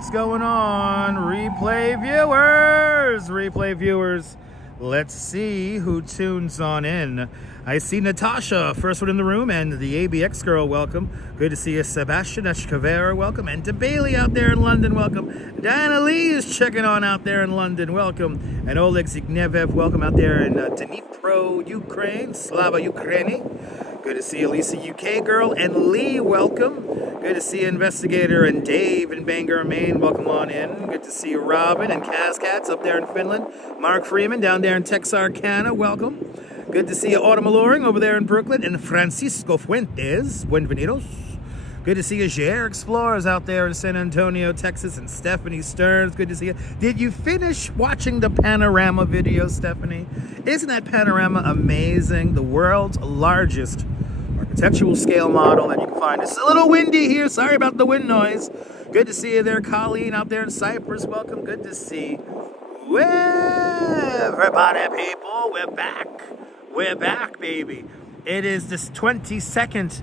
what's going on? Replay viewers. Let's see who tunes on in. I see Natasha, first one in the room, and the ABX girl, welcome. Good to see you. Sebastian Eshkavera, welcome. And to Bailey out there in London, welcome. Diana Lee is checking on out there in London, welcome. And Oleg Zignevev, welcome out there in Dnipro, Ukraine. Slava Ukraini. Good to see Elisa UK girl. And Lee, welcome. Good to see Investigator and Dave in Bangor, Maine. Welcome on in. Good to see Robin and Cascats up there in Finland. Mark Freeman down there in Texarkana. Welcome. Good to see you, Autumn Alluring over there in Brooklyn. And Francisco Fuentes. Buenvenidos. Good to see you, Jair Explorers out there in San Antonio, Texas. And Stephanie Stearns. Good to see you. Did you finish watching the panorama video, Stephanie? Isn't that panorama amazing? The world's largest architectural scale model that you can find. It's a little windy here. Sorry about the wind noise. Good to see you there, Colleen, out there in Cyprus. Welcome. Good to see everybody, people. We're back. We're back, baby. It is this 22nd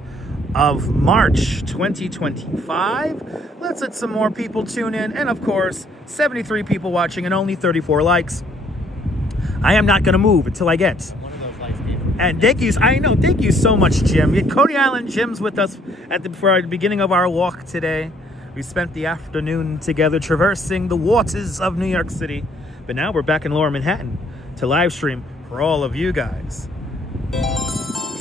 of March, 2025. Let's let some more people tune in. And of course, 73 people watching and only 34 likes. I am not going to move until I get one of those likes. And thank you. I know. Thank you so much, Jim. Coney Island Jim's with us for the beginning of our walk today. We spent the afternoon together traversing the waters of New York City. But now we're back in Lower Manhattan to live stream for all of you guys.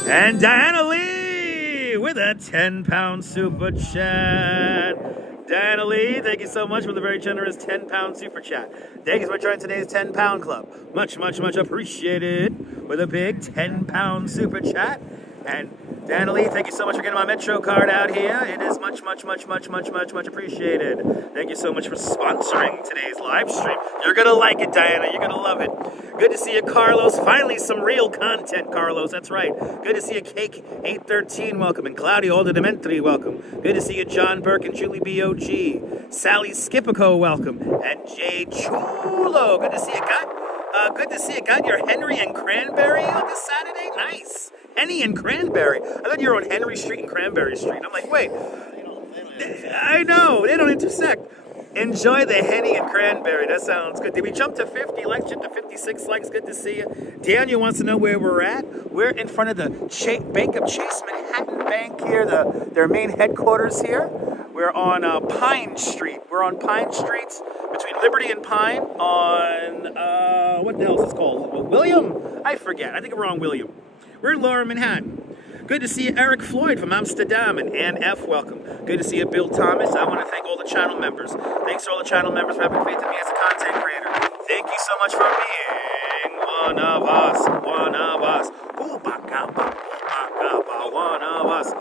And Diana Lee with a 10-pound super chat. Diana Lee, thank you so much for the very generous 10-pound super chat. Thank you for joining today's 10-pound club. Much, much, much appreciated with a big 10-pound super chat. And Diana Lee, thank you so much for getting my Metro card out here. It is much, much, much, much, much, much, much appreciated. Thank you so much for sponsoring today's live stream. You're going to like it, Diana. You're going to love it. Good to see you, Carlos. Finally, some real content, Carlos. That's right. Good to see you, Cake 813. Welcome. And Claudio Oldementri, welcome. Good to see you, John Burke and Julie B.O.G. Sally Skipico, welcome. And Jay Chulo. Good to see you, Good to see you. Got your Henry and Cranberry on this Saturday? Nice. Henny and Cranberry. I thought you were on Henry Street and Cranberry Street. I'm like, wait. I know. They don't intersect. Enjoy the Henny and Cranberry. That sounds good. Did we jump to 50 likes? Jump to 56 likes? Good to see you. Daniel wants to know where we're at. We're in front of the Bank of Chase Manhattan Bank here, their main headquarters here. We're on Pine Street. We're on Pine Street between Liberty and Pine on, what the hell is this called? William? I forget. I think we're on William. We're in Lower Manhattan. Good to see you, Eric Floyd from Amsterdam, and Ann F. Welcome. Good to see you, Bill Thomas. I want to thank all the channel members. Thanks to all the channel members for having faith in me as a content creator. Thank you so much for being one of us. One of us. One of us.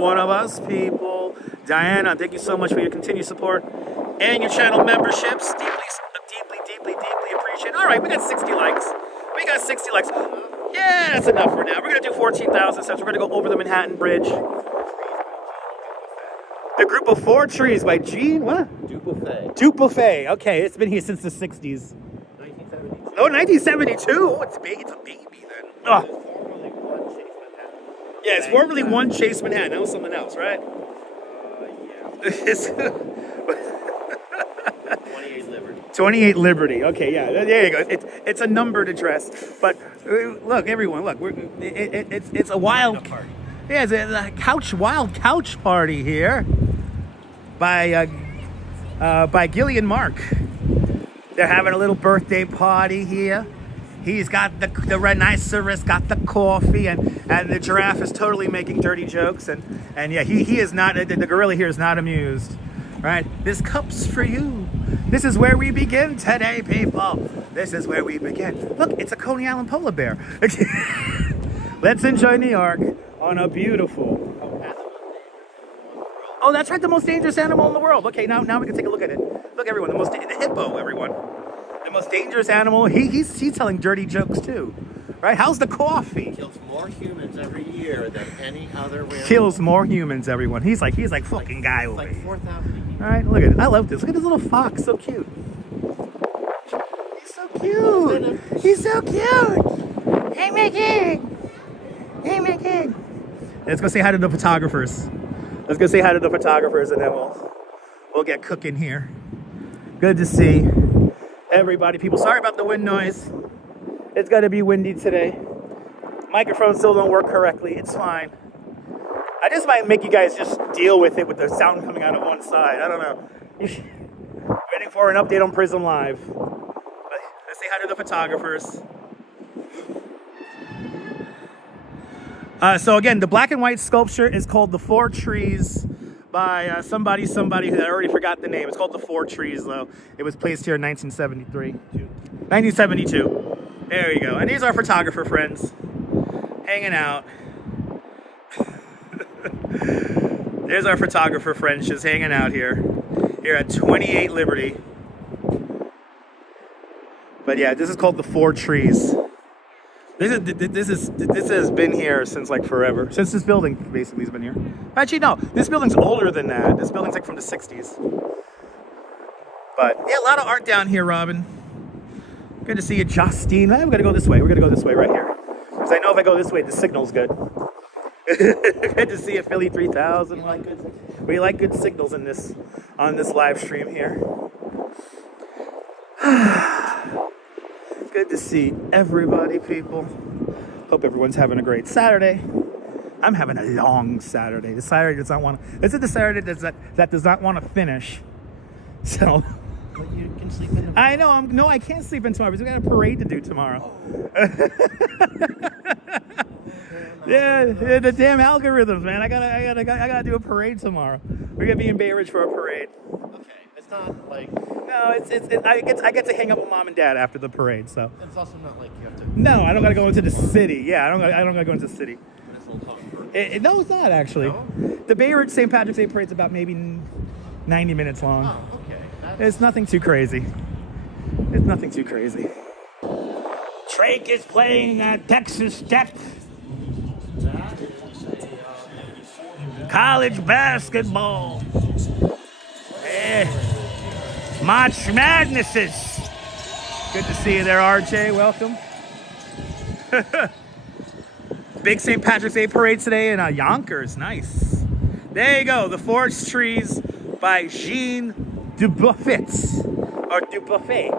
One of us, people. Diana, thank you so much for your continued support and your channel memberships. Deeply appreciate. All right, we got 60 likes. We got 60 likes. Yeah, that's enough for now. We're going to do 14,000 steps. We're going to go over the Manhattan Bridge. The Group of Four Trees by Gene, what? Dubuffet. Okay, it's been here since the 60s. 1972. Oh, 1972? Oh, it's a baby then. Oh. Yeah, it's formerly One Chase Manhattan. That was something else, right? Yeah. 28 Liberty. Okay, yeah, there you go. It's a numbered address. But look, everyone, look, it's a wild party. Yeah, it's a wild couch party here by Gillian Mark. They're having a little birthday party here. He's got the rhinoceros, got the coffee, and the giraffe is totally making dirty jokes. And yeah, he is not. The gorilla here is not amused. Right? This cup's for you. This is where we begin today, people. This is where we begin. Look, it's a Coney Island polar bear. Let's enjoy New York on a beautiful... Oh, that's right, the most dangerous animal in the world. Okay, now we can take a look at it. Look, everyone, the hippo, everyone. The most dangerous animal. He's telling dirty jokes, too. Right? How's the coffee? Kills more humans every year than any other animal. Kills more humans, everyone. He's like fucking guy over here. 4,000. All right, look at it. I love this. Look at this little fox. So cute. He's so cute. He's so cute. Hey, Mickey. Hey, Mickey. Let's go say hi to the photographers. And then we'll get cooking here. Good to see everybody. People, sorry about the wind noise. It's got to be windy today. Microphones still don't work correctly. It's fine. I just might make you guys just deal with it with the sound coming out of one side. I don't know. Waiting for an update on Prism Live. Let's say hi to the photographers. So again, the black and white sculpture is called the Four Trees by somebody who I already forgot the name. It's called the Four Trees, though. It was placed here in 1972. There you go. And these are photographer friends hanging out. There's our photographer friends just hanging out here at 28 Liberty. But yeah, this is called the Four Trees. This has been here since like forever. Since this building basically has been here. Actually, no, this building's older than that. This building's like from the 60s. But yeah, a lot of art down here, Robin. Good to see you, Justine. I'm gonna go this way. We're gonna go this way right here. Because I know if I go this way, the signal's good. Good to see you, Philly 3000. We like good signals in this on this live stream here. Good to see everybody, people. Hope everyone's having a great Saturday. I'm having a long Saturday. The Saturday does not want to. This is the Saturday that does not want to finish. So. But you can sleep in the. I know. No, I can't sleep in tomorrow because we got a parade to do tomorrow. Yeah, the damn algorithms, man. I gotta do a parade tomorrow. We're gonna be in Bay Ridge for a parade. Okay, it's not like. No, I get to hang up with mom and dad after the parade. So. It's also not like you have to. No, I don't gotta go into the city. Yeah, I don't gotta go into the city. No, it's not actually. No? The Bay Ridge St. Patrick's Day parade's about maybe 90 minutes long. Oh, okay. It's nothing too crazy. It's nothing too crazy. Drake is playing at Texas Tech. College basketball. March Madnesses. Good to see you there, RJ. Welcome. Big St. Patrick's Day parade today in Yonkers. Nice. There you go. The Four Trees by Jean Dubuffet. Or Dubuffet.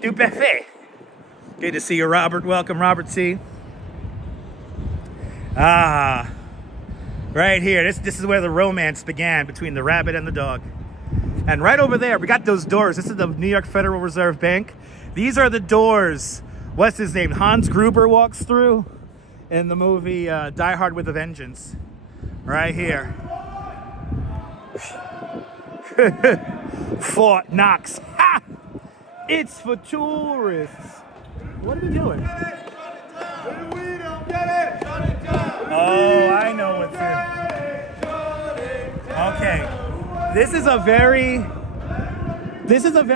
Dubuffet. Good to see you, Robert. Welcome, Robert C. Ah. Right here. This is where the romance began between the rabbit and the dog. And right over there, we got those doors. This is the New York Federal Reserve Bank. These are the doors. What's his name? Hans Gruber walks through in the movie Die Hard with a Vengeance. Right here. Fort Knox. Ha! It's for tourists. What are we doing? Oh, I know what's in. Okay.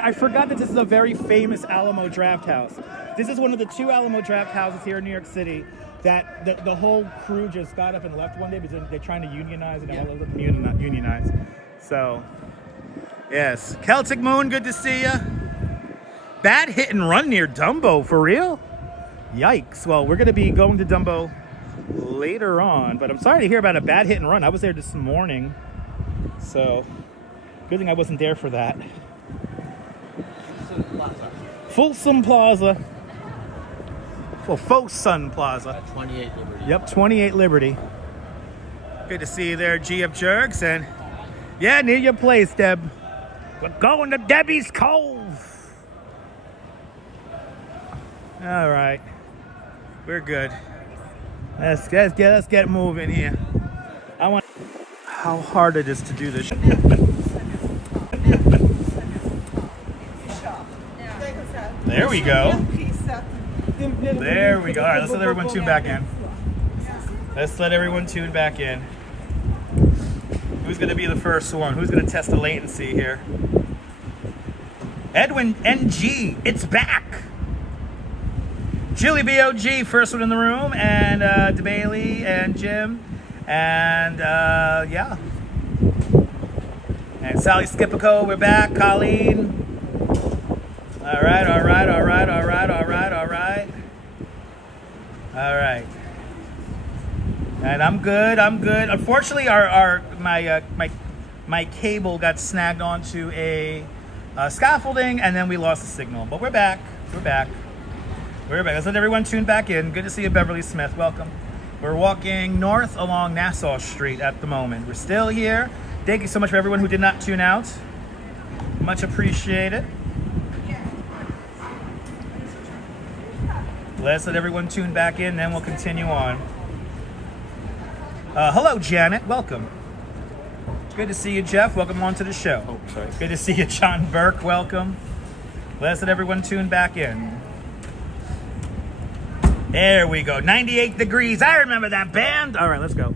I forgot that this is a very famous Alamo Draft House. This is one of the two Alamo Draft houses here in New York City that the whole crew just got up and left one day because they're trying to unionize and all of them unionize. So, yes. Celtic Moon, good to see ya. Bad hit and run near Dumbo, for real? Yikes. Well, we're going to be going to Dumbo later on, but I'm sorry to hear about a bad hit and run. I was there this morning, so good thing I wasn't there for that. Folsom Plaza. Well, Folsom Plaza. At 28 Liberty. Yep, 28 Liberty. Good to see you there, GF Jerks, and yeah, near your place, Deb. We're going to Debbie's Cove. All right, we're good. Let's get moving here. I want. How hard it is to do this. There we go. There we go. All right, let's let everyone tune back in. Let's let everyone tune back in. Who's going to be the first one? Who's going to test the latency here? Edwin NG, it's back. Julie BOG, first one in the room, and DeBailey and Jim, and yeah. And Sally Skipico, we're back. Colleen. All right. And I'm good. Unfortunately, my my cable got snagged onto a scaffolding, and then we lost the signal. But we're back. We're back. We're back. Let's let everyone tune back in. Good to see you, Beverly Smith. Welcome. We're walking north along Nassau Street at the moment. We're still here. Thank you so much for everyone who did not tune out. Much appreciated. Let's let everyone tune back in, then we'll continue on. Hello, Janet. Welcome. Good to see you, Jeff. Welcome on to the show. Oh, sorry. Good to see you, John Burke. Welcome. Let's let everyone tune back in. There we go. 98 Degrees. I remember that band. All right, let's go.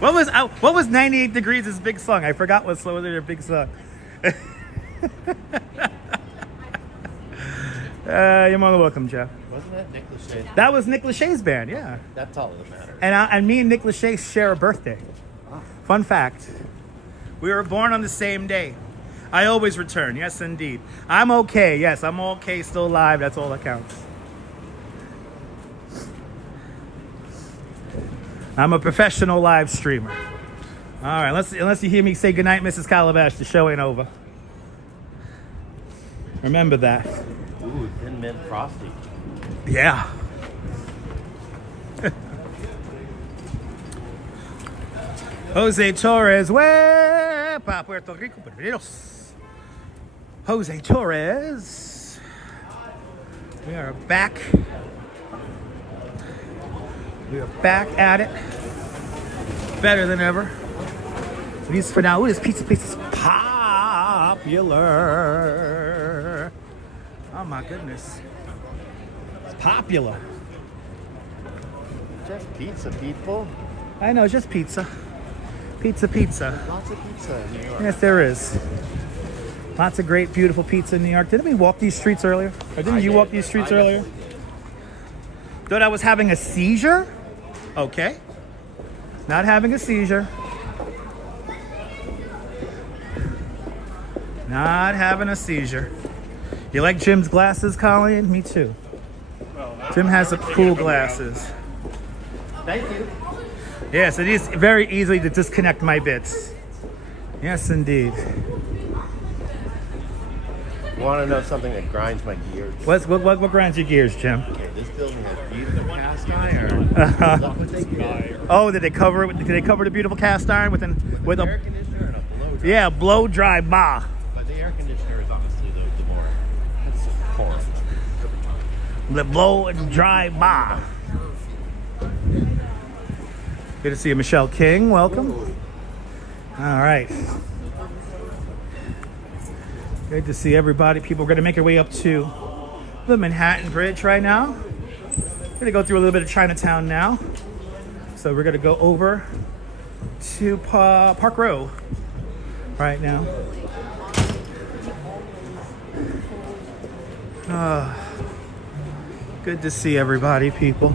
What was 98 Degrees' big song? I forgot what was their big song. You're more than welcome, Jeff. Wasn't that Nick Lachey? That was Nick Lachey's band, yeah. That's all that matters. And me and Nick Lachey share a birthday. Fun fact. We were born on the same day. I always return, yes indeed. I'm okay, yes, I'm okay, still alive, that's all that counts. I'm a professional live streamer. All right, unless you hear me say goodnight, Mrs. Calabash, the show ain't over. Remember that. Ooh, Thin Mint Frosty. Yeah. Jose Torres, pa Puerto Rico, bienvenidos. Jose Torres. We are back. We are back at it. Better than ever. At least for now. Ooh, this pizza place is popular. Oh my goodness. It's popular. Just pizza, people. I know, just pizza. Pizza. Lots of pizza in New York. Yes, there is. Lots of great, beautiful pizza in New York. Didn't we walk these streets earlier? Or didn't you walk these streets earlier? Thought I was having a seizure? Okay. Not having a seizure. Not having a seizure. You like Jim's glasses, Colleen? Me too. Jim has some cool glasses. Thank you. Yes, it is very easy to disconnect my bits. Yes, indeed. Want to know something that grinds my gears? What grinds your gears, Jim? Okay, this building has beautiful cast iron. Is that what they do? Oh, did they cover it? Did they cover the beautiful cast iron with Air a conditioner and a blow dry. yeah, blow dry bar? But the air conditioner is honestly the more. That's horrible. The blow and dry bar. Good to see you, Michelle King. Welcome. All right. Good to see everybody. People are going to make their way up to the Manhattan Bridge right now. We're going to go through a little bit of Chinatown now. So we're going to go over to Park Row right now. Good to see everybody, people.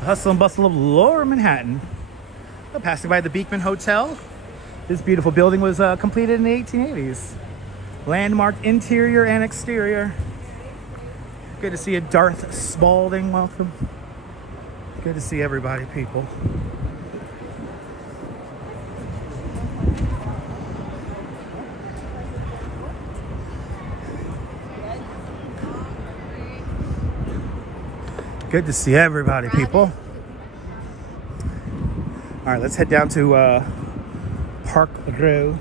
Hustle and bustle of Lower Manhattan. Passing by the Beekman Hotel. This beautiful building was completed in the 1880s. Landmark interior and exterior. Good to see you, Darth Spalding. Welcome. Good to see everybody, people. Good to see everybody, people. All right, let's head down to Park Row.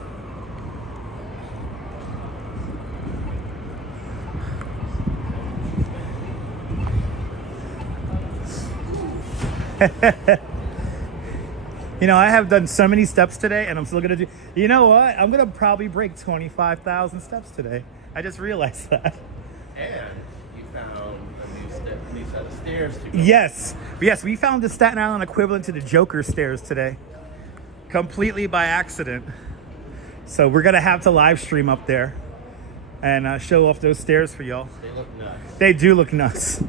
You know, I have done so many steps today, and I'm still gonna do. You know what? I'm gonna probably break 25,000 steps today. I just realized that. And you found a new set of stairs to go. Yes, we found the Staten Island equivalent to the Joker stairs today, completely by accident. So we're gonna have to live stream up there and show off those stairs for y'all. They look nuts. They do look nuts.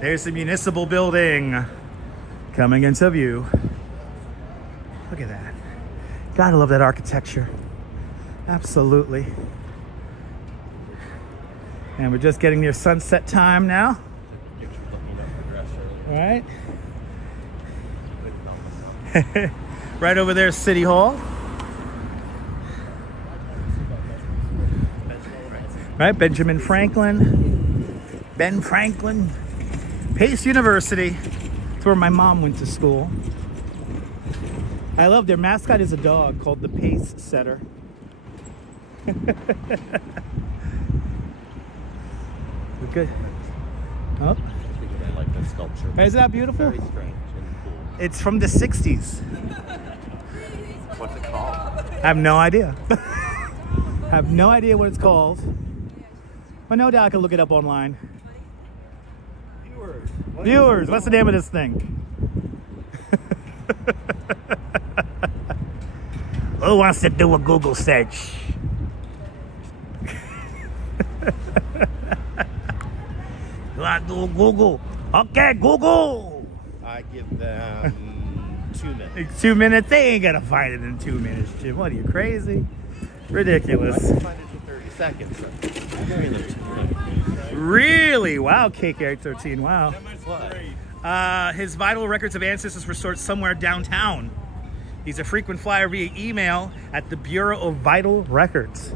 There's the municipal building coming into view. Look at that. Gotta love that architecture. Absolutely. And we're just getting near sunset time now. Right? Right over there, City Hall. Right, Benjamin Franklin. Ben Franklin. Pace University. It's where my mom went to school. I love their mascot is a dog called the Pace Setter. Good. Oh. I like that sculpture. Isn't that beautiful? Very strange and cool. It's from the 60s. What's it called? I have no idea. I have no idea what it's called. But no doubt I can look it up online. Viewers. Viewers, what's the name of this thing? Who wants to do a Google search? You want to do a Google? Okay, Google. I give them 2 minutes. Like 2 minutes? They ain't gonna find it in 2 minutes, Jim. What are you, crazy? Ridiculous. I can find it in 30 seconds. Very little 2 minutes. Really? Wow, Cake Eric 13. Wow. What? His vital records of ancestors were stored somewhere downtown. He's a frequent flyer via email at the Bureau of Vital Records.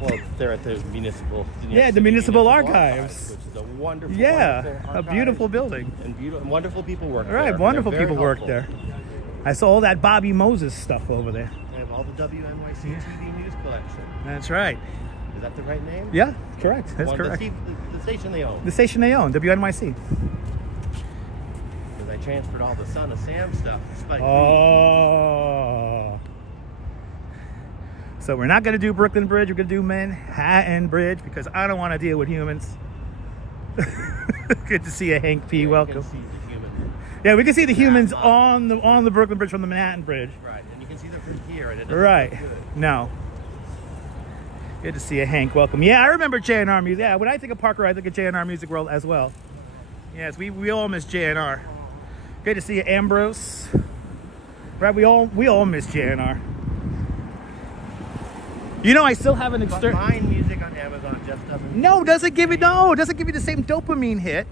Well, they're at the municipal. Yeah, the municipal archives. Which is a wonderful, Yeah, wonderful a archive. beautiful building. And wonderful people work All there. right, wonderful They're very people work helpful. there. I saw all that Bobby Moses stuff over there. They have all the WNYC TV news collection. That's right. Is that the right name? Yeah, correct. That's correct. The station they own. The station they own, WNYC. Because I transferred all the Son of Sam stuff. to Spike Lee. Oh. So we're not going to do Brooklyn Bridge. We're going to do Manhattan Bridge because I don't want to deal with humans. Good to see you, Hank P. You Welcome. can see the human. Yeah, we can see the humans on the Brooklyn Bridge from the Manhattan Bridge. Right, and you can see them from here. And it doesn't Right. look good. No. Good to see you, Hank. Welcome. Yeah, I remember JNR music. Yeah, when I think of Parker, I think of JNR Music World as well. Yes, we all miss JNR. Good to see you, Ambrose. Right, we all miss JNR. You know, I still have an But external. mine music on Amazon just doesn't. No, doesn't give you the same dopamine hit.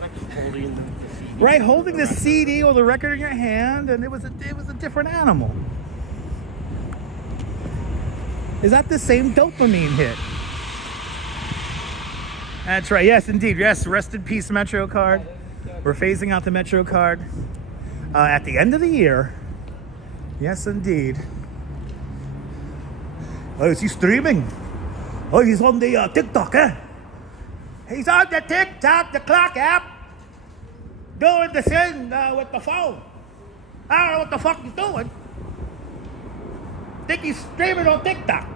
Like holding the CD. Right, holding the CD or the record in your hand, and it was a different animal. Is that the same dopamine hit? That's right. Yes, indeed. Yes, rest in peace, Metro card. We're phasing out the Metro card at the end of the year. Yes, indeed. Oh, is he streaming? Oh, he's on the TikTok, eh? He's on the TikTok, the clock app, doing the thing with the phone. I don't know what the fuck he's doing. Think he's streaming on TikTok.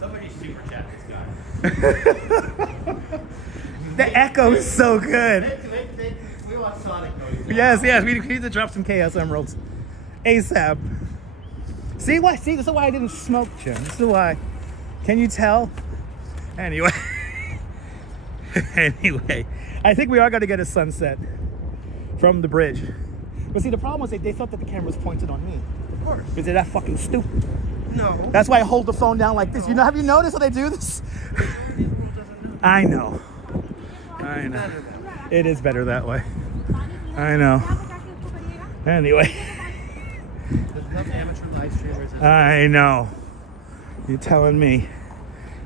Somebody super chat this guy. The echo is so good. We want Sonic noise. Yes, we need to drop some Chaos Emeralds ASAP. See why? See, this is why I didn't smoke, Jim. This is why. Can you tell? Anyway. Anyway, I think we are going to get a sunset from the bridge. But see, the problem was they thought that the camera was pointed on me. Of course. Because they're that fucking stupid. No. That's why I hold the phone down like this. You know? Have you noticed how they do this? I know. I know. It is better that way. I know. Anyway. There's enough amateur live streamers. I know. You're telling me.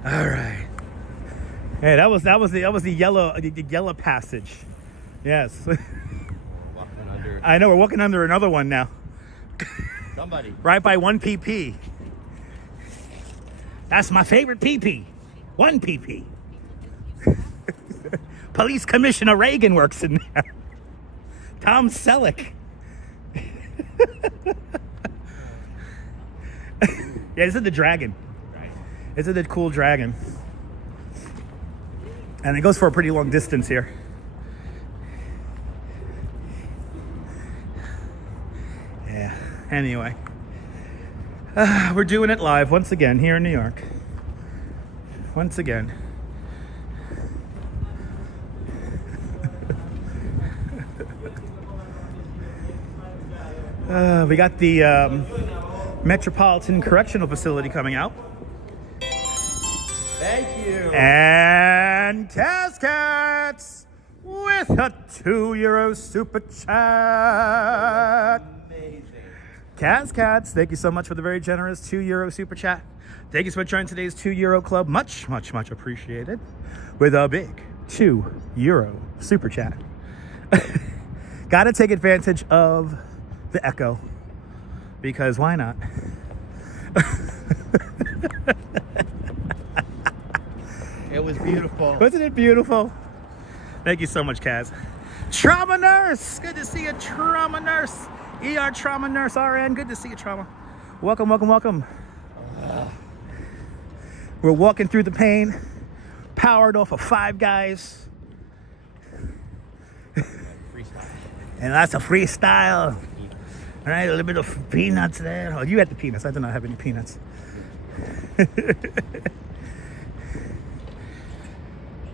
All right. Hey, that was the yellow passage. Yes. Walking under. I know we're walking under another one now. Somebody. Right by 1 pp. That's my favorite pp. 1 pp. Police Commissioner Reagan works in there. Tom Selleck. Yeah, this is the dragon. This is the cool dragon. And it goes for a pretty long distance here. Yeah, anyway. We're doing it live once again here in New York. Once again. We got the Metropolitan Correctional Facility coming out. Thank you. And Cascats with a €2 super chat. Amazing. Cascats, thank you so much for the very generous €2 super chat. Thank you so much for joining today's €2 club. Much, much, much appreciated. With a big €2 super chat. Gotta take advantage of the echo. Because why not? It was beautiful. Wasn't it beautiful? Thank you so much, Kaz. Trauma nurse, good to see you, trauma nurse. ER trauma nurse, RN, good to see you, trauma. Welcome, welcome, welcome. We're walking through the pain, powered off of Five Guys. Freestyle. And that's a freestyle. All right, a little bit of peanuts there. Oh, you had the peanuts. I did not have any peanuts.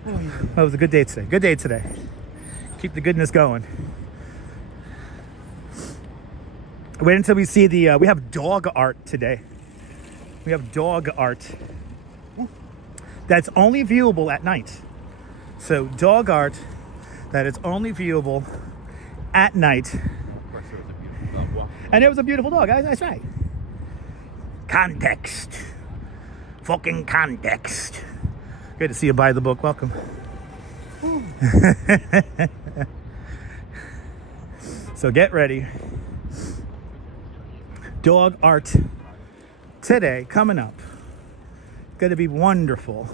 Well, it was a good day today. Good day today. Keep the goodness going. Wait until we see the, we have dog art today. We have dog art. That's only viewable at night. So dog art that is only viewable at night. Of course, there was a beautiful dog walking. And it was a beautiful dog. That's right. Context. Fucking context. Good to see you buy the book. Welcome. So get ready. Dog art today coming up. Going to be wonderful.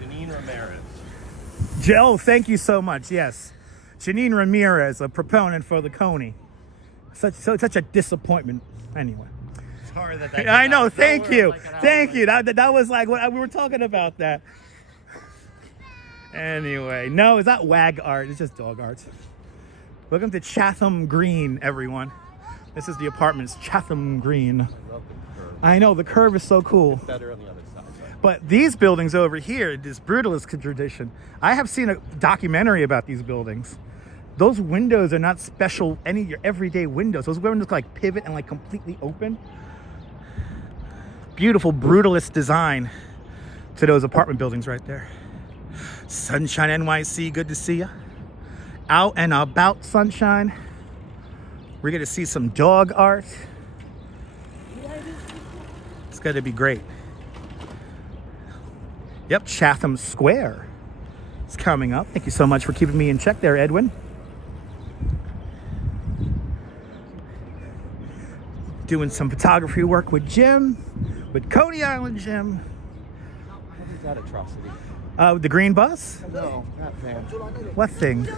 Janine Ramirez. Joe, thank you so much. Yes. Janine Ramirez, a proponent for the Coney. Such a disappointment. Anyway. Sorry that I know. Thank you. Like Thank you. That was like what we were talking about that. Anyway, no, it's not wag art. It's just dog art. Welcome to Chatham Green, everyone. This is the apartments, Chatham Green. I know, the curve is so cool. Better on the other side. But these buildings over here, this brutalist tradition, I have seen a documentary about these buildings. Those windows are not special, any of your everyday windows. Those windows like pivot and like completely open. Beautiful brutalist design to those apartment buildings right there. Sunshine NYC, good to see you. Out and about, sunshine. We're gonna see some dog art. It's gonna be great. Yep, Chatham Square is coming up. Thank you so much for keeping me in check there, Edwin. Doing some photography work with Jim, with Coney Island Jim. What is that atrocity? The green bus? No, not fan. What thing?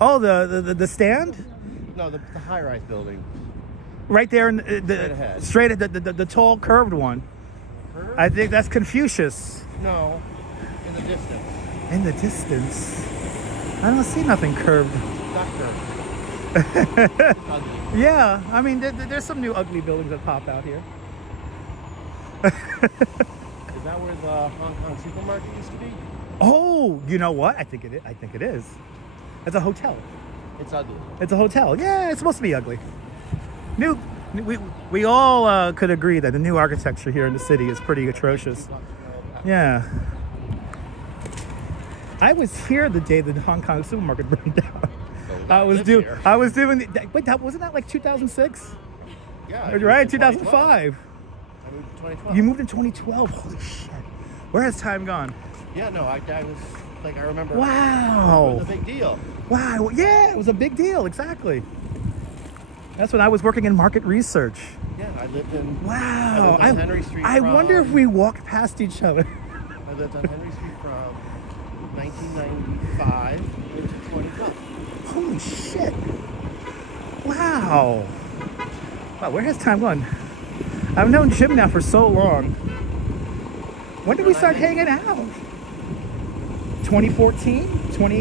Oh, the stand? No, the high-rise building. Right there in Straight ahead. the tall curved one. Curved? I think that's Confucius. No, in the distance. In the distance. I don't see nothing curved. Not curved. Ugly. Yeah, I mean, there's some new ugly buildings that pop out here. Is that where the Hong Kong supermarket used to be? Oh, you know what? I think it is. It's a hotel. It's ugly. It's a hotel. Yeah, it's supposed to be ugly. We all could agree that the new architecture here in the city is pretty atrocious. Yeah. I was here the day the Hong Kong supermarket burned down. I was doing. Wait, wasn't that like 2006? Yeah. Right, 2005. I moved in 2012. You moved in 2012. Holy shit! Where has time gone? Yeah, no, I was like, I remember. Wow. It was a big deal. Wow. Yeah, it was a big deal. Exactly. That's when I was working in market research. Yeah, I lived in. Wow. I lived on Henry Street. I wonder if we walked past each other. I lived on Henry Street from 1995 to 2012. Holy shit. Wow. Wow, where has time gone? I've known Jim now for so long. When did we start hanging out? 2014?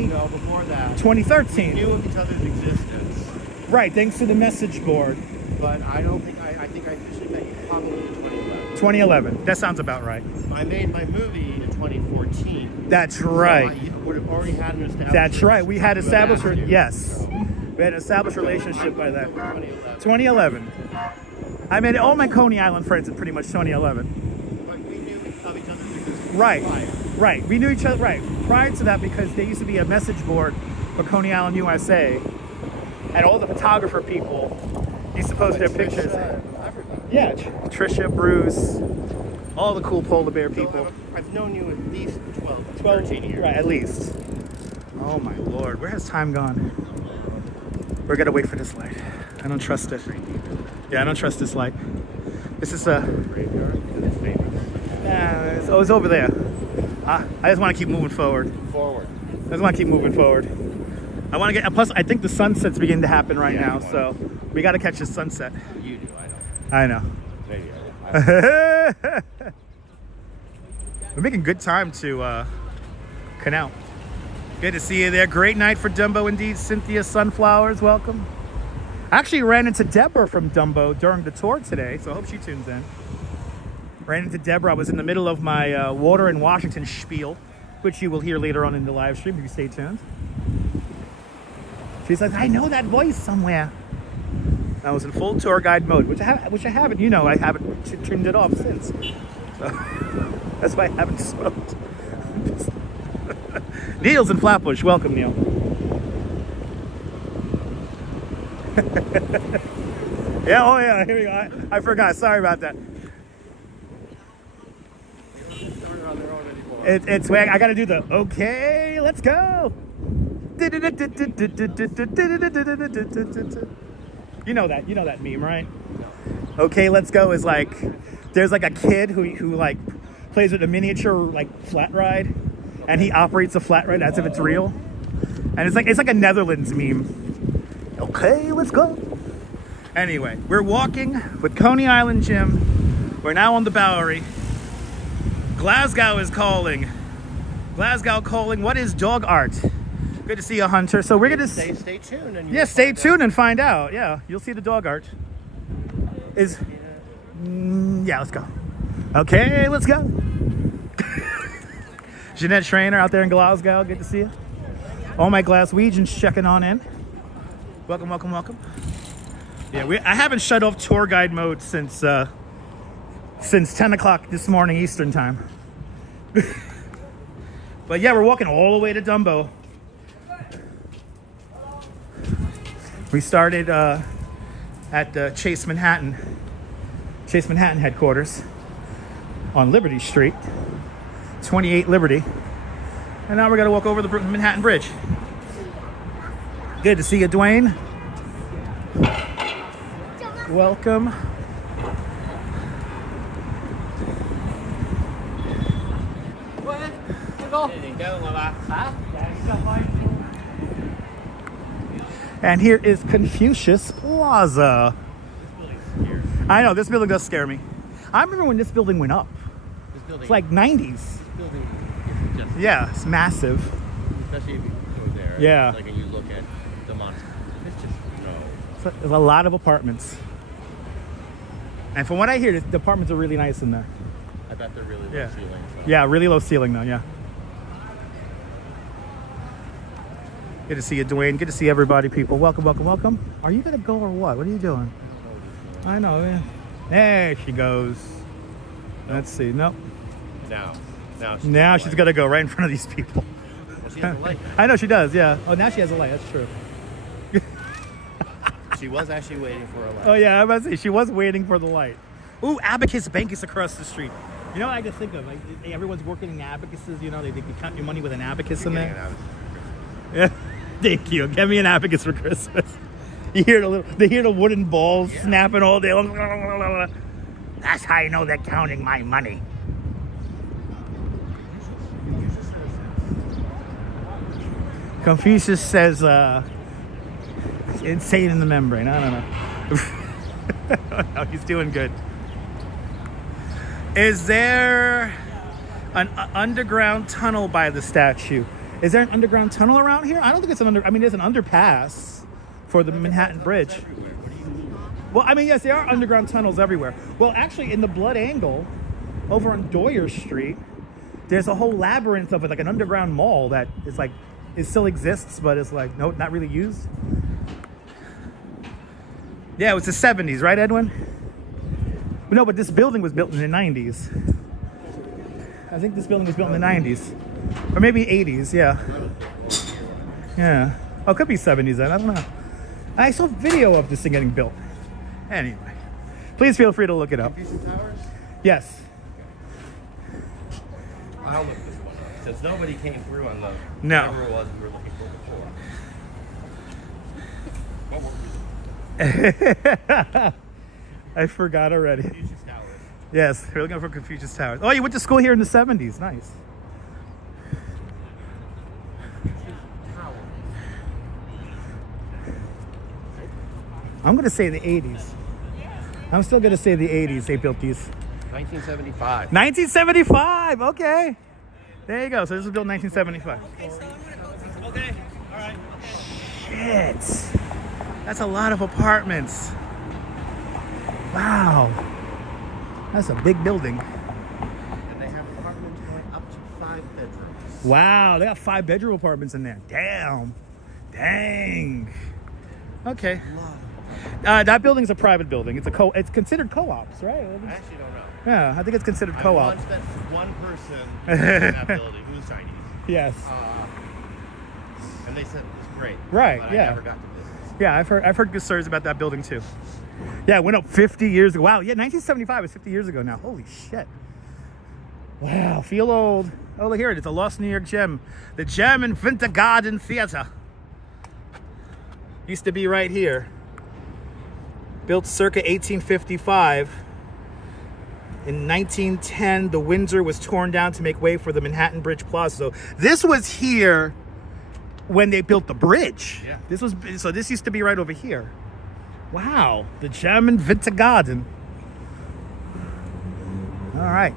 No, before that. 2013. We knew of each other's existence. Right, thanks to the message board. But I don't think I think I officially met you probably in 2011. 2011. That sounds about right. I made my movie in 2014. That's right. So I would have already had an established. That's right. We had established. relationship. Yes. We had an established relationship by then. 2011. 2011. I met all my Coney Island friends in pretty much 2011. But we knew Right, right. We knew each other, right. Prior to that, because there used to be a message board for Coney Island, USA, and all the photographer people used to post their pictures. Yeah, Trisha, Bruce, all the cool polar bear people. I've known you at least 12, 13 years. Right, at least. Oh my Lord, where has time gone? We're gonna wait for this light. I don't trust it. Yeah, I don't trust this light. This is a... Nah, it's over there. I just want to keep moving forward. I just want to keep moving forward. I want to get... Plus, I think the sunset's beginning to happen right now, so we got to catch the sunset. You do, I know. I know. Maybe I know. We're making good time to canal. Good to see you there. Great night for Dumbo indeed. Cynthia Sunflowers, welcome. I actually ran into Deborah from Dumbo during the tour today, so I hope she tunes in. Ran into Deborah. I was in the middle of my Water in Washington spiel, which you will hear later on in the live stream if you stay tuned. She's like, I know that voice somewhere. I was in full tour guide mode, which I haven't, you know, I haven't turned it off since. So that's why I haven't smoked. Neil's in Flatbush. Welcome, Neil. Yeah, oh yeah, here we go. I forgot. Sorry about that. It's where I gotta do the okay, let's go. You know that meme, right? Okay, let's go is like there's like a kid who like plays with a miniature like flat ride, and he operates a flat ride as if it's real, and it's like a Netherlands meme. Okay, let's go. Anyway, we're walking with Coney Island Jim. We're now on the Bowery. Glasgow is calling. Glasgow calling. What is dog art? Good to see you, Hunter. So we're gonna stay tuned. And yeah, stay tuned and find out. Yeah, you'll see the dog art. Yeah, let's go. Okay, let's go. Jeanette Schreiner out there in Glasgow. Good to see you. All my Glaswegians checking on in. Welcome, welcome, welcome. Yeah, I haven't shut off tour guide mode since 10 o'clock this morning Eastern time. But yeah, we're walking all the way to Dumbo. We started at Chase Manhattan headquarters on Liberty Street, 28 Liberty. And now we're gonna walk over the Manhattan Bridge. Good to see you, Dwayne. Welcome. And here is Confucius Plaza. I know, this building does scare me. I remember when this building went up. It's like 90s. Yeah, it's massive. Especially if you go there. Yeah. Like, and you look at the monster. It's just, no. There's a lot of apartments. And from what I hear, the apartments are really nice in there. I bet they're really low ceiling. So. Yeah, really low ceiling though, yeah. Good to see you, Dwayne. Good to see everybody, people. Welcome, welcome, welcome. Are you going to go or what? What are you doing? I know, man. There she goes. Let's see. Nope. Now she's got to go right in front of these people. Well, she has a light. I know she does, yeah. Oh, now she has a light. That's true. She was actually waiting for a light. Oh, yeah. I was about to say, she was waiting for the light. Ooh, Abacus Bank is across the street. You know what I just think of? Like, everyone's working in abacuses, you know? They can count your money with an abacus in there. Yeah. Thank you. Get me an abacus for Christmas. You hear the wooden balls snapping all day long. That's how you know they're counting my money. Confucius says, insane in the membrane. I don't know. No, he's doing good. Is there an underground tunnel by the statue? Is there an underground tunnel around here? I don't think it's there's an underpass for the Manhattan Bridge. Well, I mean, yes, there are underground tunnels everywhere. Well, actually, in the Blood Angle, over on Doyer Street, there's a whole labyrinth of it, like an underground mall that is like, it still exists, but it's like, no, not really used. Yeah, it was the 70s, right, Edwin? No, but this building was built in the 90s. I think this building was built in the 90s. Or maybe 80s, yeah. Yeah. Oh, it could be 70s then, I don't know. I saw video of this thing getting built. Anyway, please feel free to look it up. Confucius Towers? Yes. I'll look this one up, since nobody came through on the No. whatever it was we were looking for before. I forgot already. Confucius Towers. Yes, we're looking for Confucius Towers. Oh, you went to school here in the 70s. Nice. I'm going to say the 80s. I'm still going to say the 80s they built these. 1975. 1975. Okay. There you go. So this was built in 1975. Okay, all right. Shit. That's a lot of apartments. Wow. That's a big building. And they have apartments going up to 5 bedrooms. Wow. They got 5-bedroom apartments in there. Damn. Dang. Okay. That building's a private building. It's considered co-ops, right? I actually don't know. Yeah, I think it's considered I co-op. once met one person in that building who was Chinese. Yes. And they said it was great. Right, But yeah. I never got to visit. Yeah, I've heard good stories about that building too. Yeah, it went up 50 years ago. Wow, yeah, 1975 was 50 years ago now. Holy shit. Wow, feel old. Oh, look here it is, a lost New York gem. The Gem in Winter Garden Theater. Used to be right here. Built circa 1855. In 1910, the Windsor was torn down to make way for the Manhattan Bridge Plaza. So this was here when they built the bridge. Yeah. This used to be right over here. Wow, the Gem in Winter Garden. All right,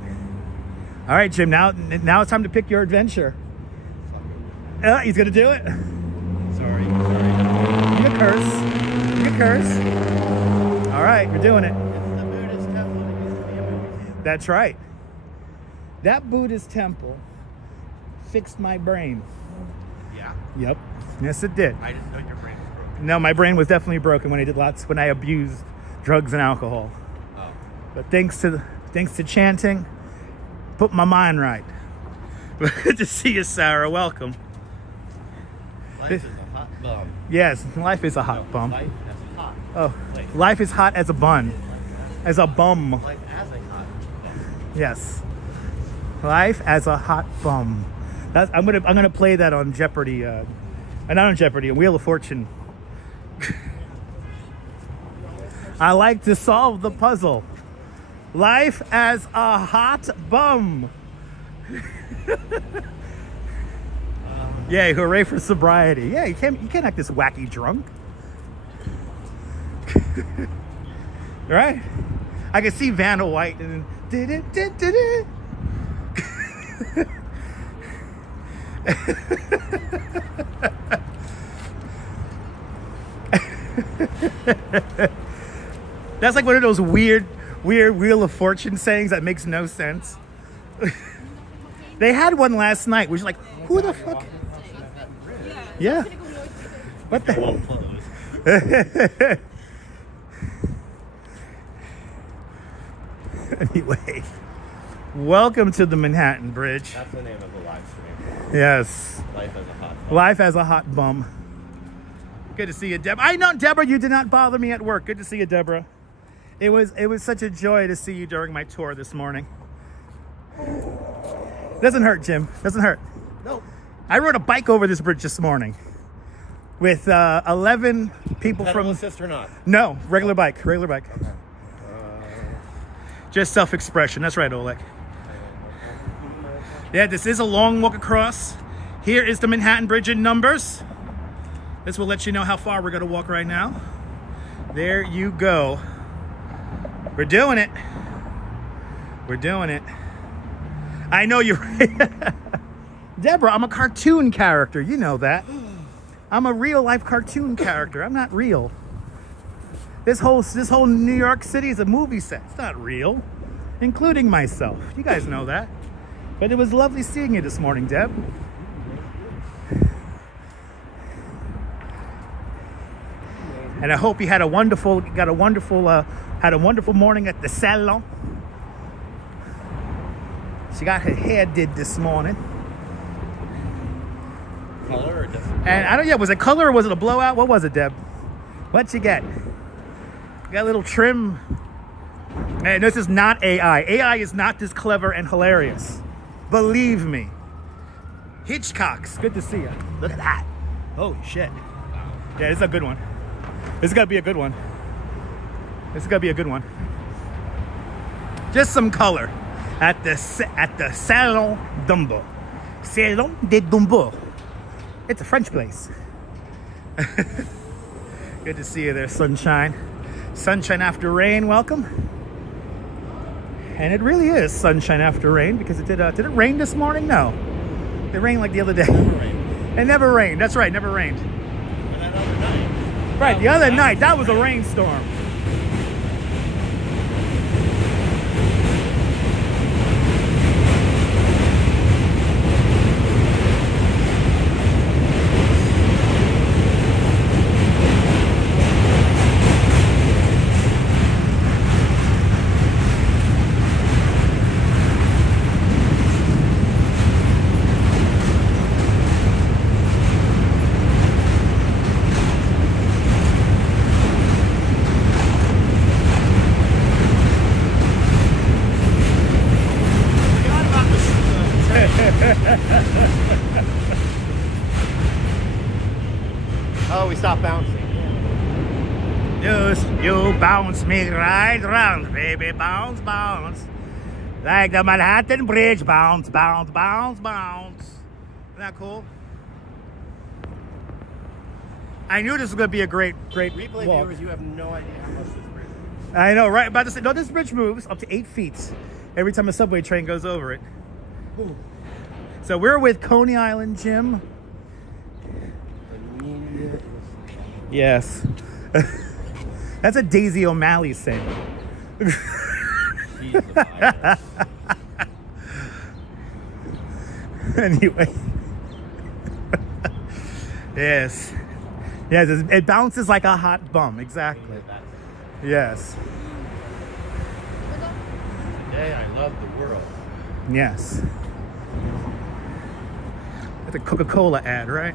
Jim. Now it's time to pick your adventure. He's gonna do it. Sorry. You can curse. You can curse. All right, we're doing it. It's the Buddhist temple that used to be a movie. That's right. That Buddhist temple fixed my brain. Yeah. Yep. Yes, it did. I didn't know your brain was broken. No, my brain was definitely broken when I abused drugs and alcohol. Oh. But thanks to chanting, put my mind right. Good to see you, Sarah. Welcome. Life is a hot bum. Yes, life is a hot bum. Life as hot. Oh, Place. life is hot as a bun. As a bum. Life as a hot bum. Yes. Life as a hot bum. I'm gonna play that on Jeopardy. Not on Jeopardy, on Wheel of Fortune. I like to solve the puzzle. Life as a hot bum. Yay, hooray for sobriety. Yeah, you can't act this wacky drunk. Right? I can see Vanna White and then That's like one of those weird Wheel of Fortune sayings that makes no sense. They had one last night, which is like, who the fuck? Yeah. What the? Anyway, welcome to the Manhattan Bridge. That's the name of the live stream. Yes. Life as a hot bum. Life as a hot bum. Good to see you, Deborah. I know, Deborah, you did not bother me at work. Good to see you, Deborah. It was such a joy to see you during my tour this morning. Doesn't hurt, Jim. Doesn't hurt. No. I rode a bike over this bridge this morning with 11 people Pedal from... assist or not? No, regular bike. Okay. Just self-expression. That's right, Oleg. Yeah, this is a long walk across. Here is the Manhattan Bridge in numbers. This will let you know how far we're going to walk right now. There you go. We're doing it. We're doing it. I know you're right. Deborah, I'm a cartoon character. You know that. I'm a real life cartoon character. I'm not real. This whole New York City is a movie set. It's not real, including myself. You guys know that. But it was lovely seeing you this morning, Deb. And I hope you had a wonderful morning at the salon. She got her hair did this morning. Color or different? And I don't, yeah, was it color or was it a blowout? What was it, Deb? What'd you get? You got a little trim. And this is not AI. AI is not this clever and hilarious. Believe me. Hitchcock's, good to see you. Look at that. Holy shit. Yeah, this is a good one. This is gonna be a good one. This is gonna be a good one. Just some color at the Salon Dumbo. Salon de Dumbo. It's a French place. Good to see you there, sunshine. Sunshine after rain, welcome. And it really is sunshine after rain because it did it rain this morning? No. It rained like the other day. Never rained. It never rained. That's right, never rained. And that other night. Right, the other night, that was a rainstorm. Oh, we stopped bouncing. You bounce me right round, baby, bounce, bounce. Like the Manhattan Bridge, bounce, bounce, bounce, bounce. Isn't that cool? I knew this was going to be a great Replay walk. viewers, you have no idea how much this bridge is. I know, right? About to say, no, this bridge moves up to 8 feet every time a subway train goes over it. Ooh. So we're with Coney Island Jim. Yes. That's a Daisy O'Malley thing. Anyway. Yes. Yes, it bounces like a hot bum. Exactly. Yes. Today I love the world. Yes. That's a Coca-Cola ad, right?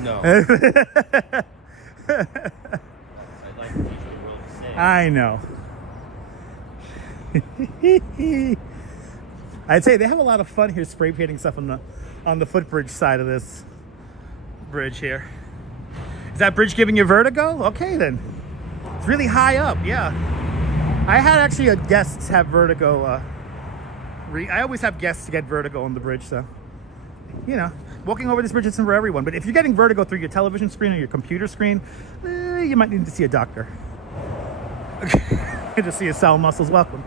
No. I'd like to teach the world to say. I know. I'd say they have a lot of fun here spray painting stuff on the footbridge side of this bridge here. Is that bridge giving you vertigo? Okay then. It's really high up, yeah. I had actually a guests have vertigo. I always have guests get vertigo on the bridge, so you know, walking over this bridge isn't for everyone. But if you're getting vertigo through your television screen or your computer screen, you might need to see a doctor. Good to see you, Sal Muscles. Welcome.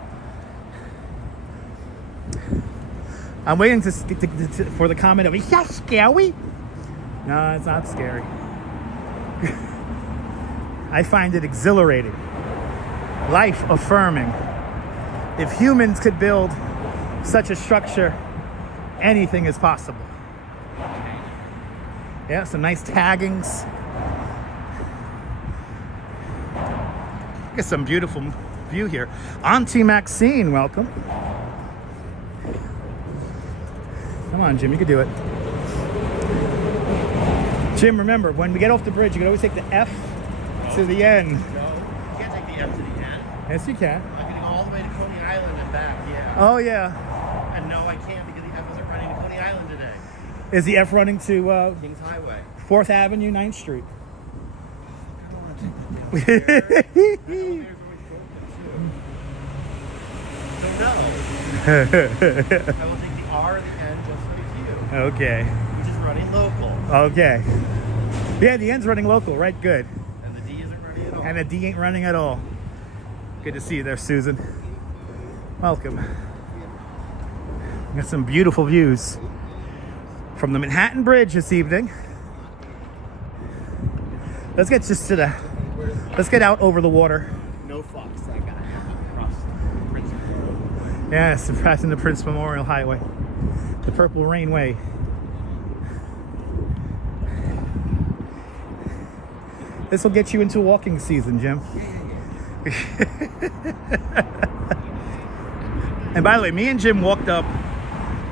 I'm waiting for the comment of, "Is that scary?" No, it's not scary. I find it exhilarating, life affirming. If humans could build such a structure, anything is possible. Yeah, some nice taggings. Get some beautiful view here. Auntie Maxine, welcome. Come on, Jim, you can do it. Jim, remember, when we get off the bridge, you can always take the F to the end. No, you can't take the F to the end. Yes, you can. I'm getting all the way to Coney Island and back, yeah. Oh, yeah. And no, I can't because the F wasn't running to Coney Island today. Is the F running to Kings Highway. 4th Avenue, 9th Street? Don't know. I will take the R at the end just like you. Okay. Which is running local. Okay. Yeah, the end's running local, right? Good. And the D isn't running at all. And the D ain't running at all. Good to see you there, Susan. Welcome. Got some beautiful views from the Manhattan Bridge this evening. Let's get out over the water. No fucks. I gotta cross the Prince Memorial. Yes, passing the Prince Memorial Highway. The Purple Rain Way. This will get you into walking season, Jim. And by the way, me and Jim walked up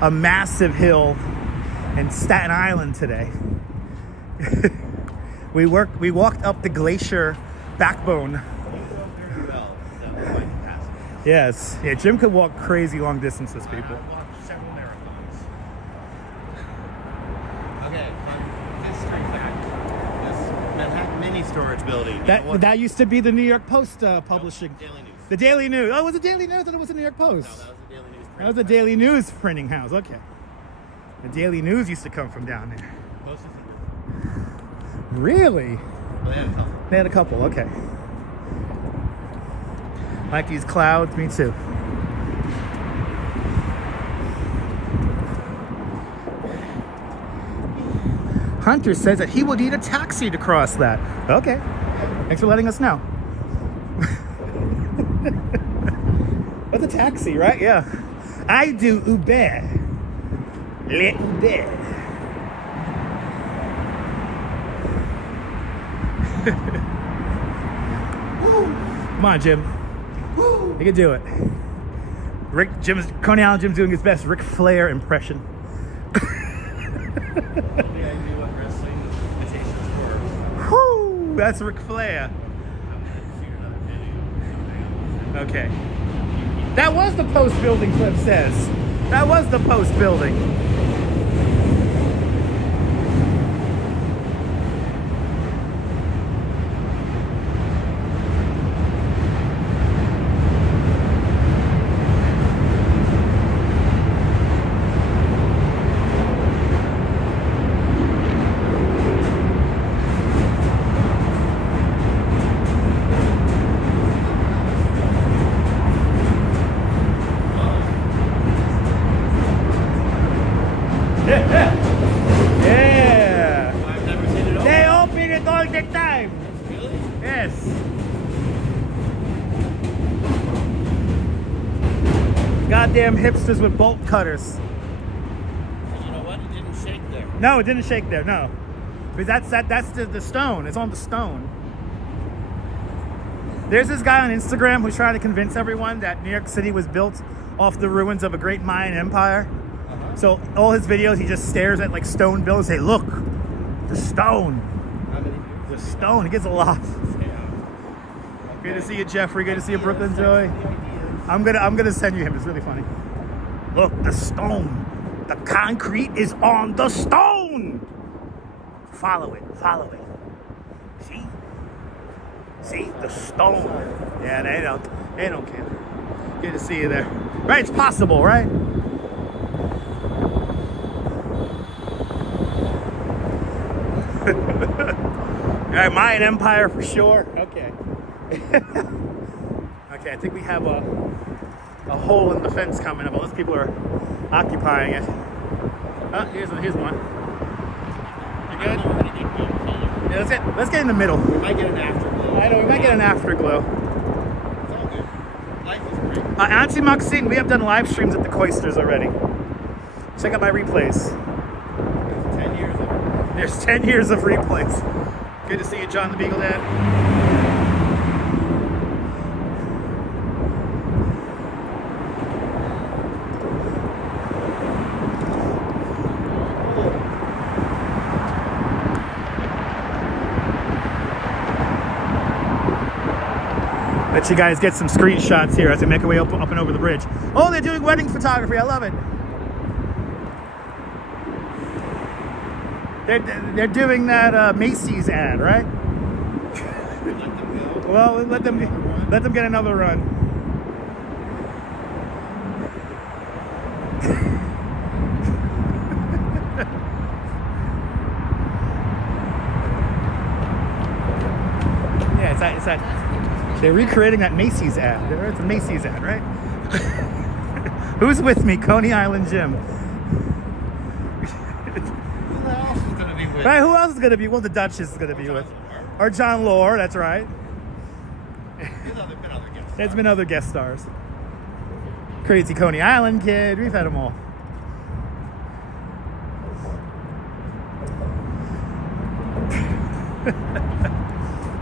a massive hill in Staten Island today. We walked up the glacier backbone. Yes, yeah, Jim could walk crazy long distances, people. I walked several marathons. Okay, this street back, this Manhattan mini storage building. That used to be the New York Post publishing. Daily News. The Daily News. Oh, it was the Daily News, and it was the New York Post. No, that was the Daily News. That was the Daily News printing house. Okay. The Daily News used to come from down there. Post is Really? well, they had a couple. They had a couple. Okay. Like these clouds. Me too. Hunter says that he will need a taxi to cross that. Okay. Thanks for letting us know. What's a taxi, right? Yeah. I do Uber. Le Uber. Come on, Jim. You can do it. Coney Island Jim's doing his best Ric Flair impression. Yeah, I knew what wrestling imitations were. Whoo! That's Ric Flair. Okay. That was the Post building, Cliff says. That was the Post building. Yeah. I've never seen it open. They open it all the time. Really? Yes. Goddamn hipsters with bolt cutters. And you know what? It didn't shake there. No, it didn't shake there. No, because that's the stone. It's on the stone. There's this guy on Instagram who's trying to convince everyone that New York City was built off the ruins of a great Mayan empire. So all his videos, he just stares at like stone buildings. Say, look, the stone, How many views? the stone. He gets a lot. Good to see you, Jeffrey. Good to see you, Brooklyn Joy. I'm gonna send you him. It's really funny. Look, the stone. The concrete is on the stone. Follow it. Follow it. See the stone. Yeah, they don't care. Good to see you there. Right, it's possible, right? All right, Mayan Empire for sure. Okay. Okay, I think we have a hole in the fence coming up, unless people are occupying it. Oh, here's one. You good? Yeah, let's get in the middle. We might get an afterglow. I know, we might get an afterglow. It's all good. Life is great. Auntie Maxine, we have done live streams at the Coisters already. Check out my replays. 10 years of it. There's 10 years of replays. Good to see you, John the Beagle Dad. Let you guys get some screenshots here as we make our way up and over the bridge. Oh, they're doing wedding photography. I love it. They're doing that Macy's ad, right? Let them go. Well, let them get another run. Yeah, it's that. They're recreating that Macy's ad. It's a Macy's ad, right? Who's with me? Coney Island Jim. Who else is going to be with? Right, who else is going to be? Well, the Duchess is going to be with. Or John Lore, that's right. There's been other guest stars. Crazy Coney Island kid. We've had them all.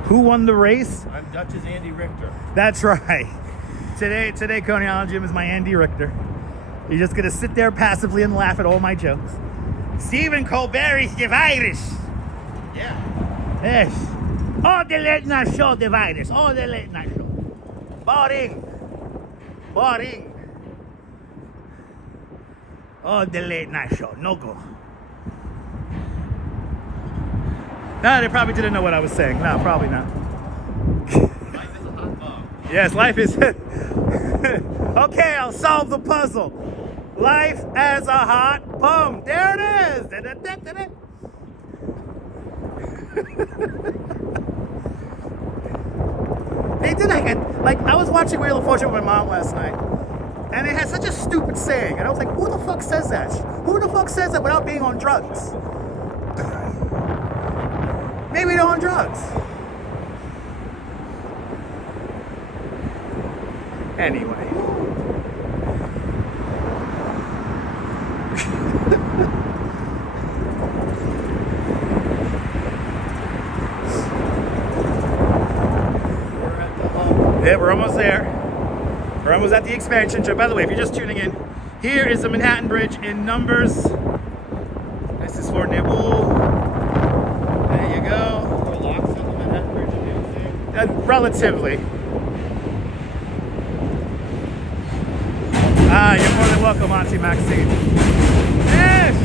Who won the race? I'm Dutch's Andy Richter. That's right. Today, Coney Island Jim is my Andy Richter. You're just gonna sit there passively and laugh at all my jokes. Stephen Colbert's the virus. Yeah. Yes. All the late night show, the virus. All the late night show. Boring. Boring. All the late night show. No go. No, they probably didn't know what I was saying. No, probably not. Life is a hot bomb. Yes, life is... Okay, I'll solve the puzzle. Life as a hot bomb. There it is. Da-da-da-da-da. They did like I was watching Wheel of Fortune with my mom last night, and it had such a stupid saying, and I was like, who the fuck says that? Who the fuck says that without being on drugs? Maybe they're on drugs. Anyway. Yeah, we're almost there. We're almost at the expansion trip. By the way, if you're just tuning in, here is the Manhattan Bridge in numbers. This is for Nibble. There you go. We're locked on the Manhattan Bridge in New York City. Relatively. Ah, you're more than welcome, Auntie Maxine. Yes!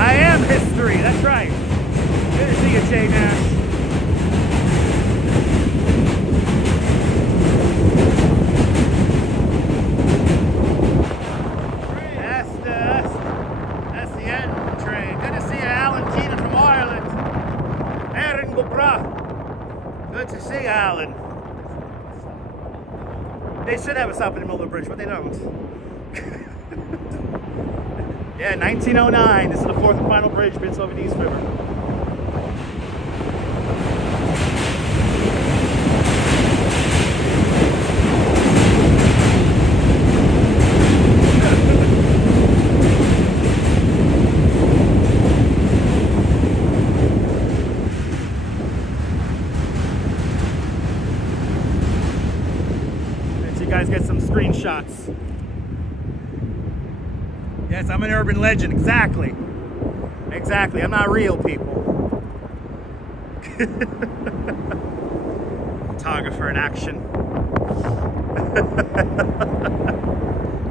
I am history, that's right. Good to see you, Jay Nash. That's the end train. Good to see you, Alan Keenan from Ireland. Erin Gubra. Good to see you, Alan. They should have a stop in the middle of the bridge, but they don't. Yeah, 1909. This is the fourth and final bridge built over the East River. Let you guys get some screenshots. Yes, I'm an urban legend. Exactly. Exactly. I'm not real, people. Photographer in action.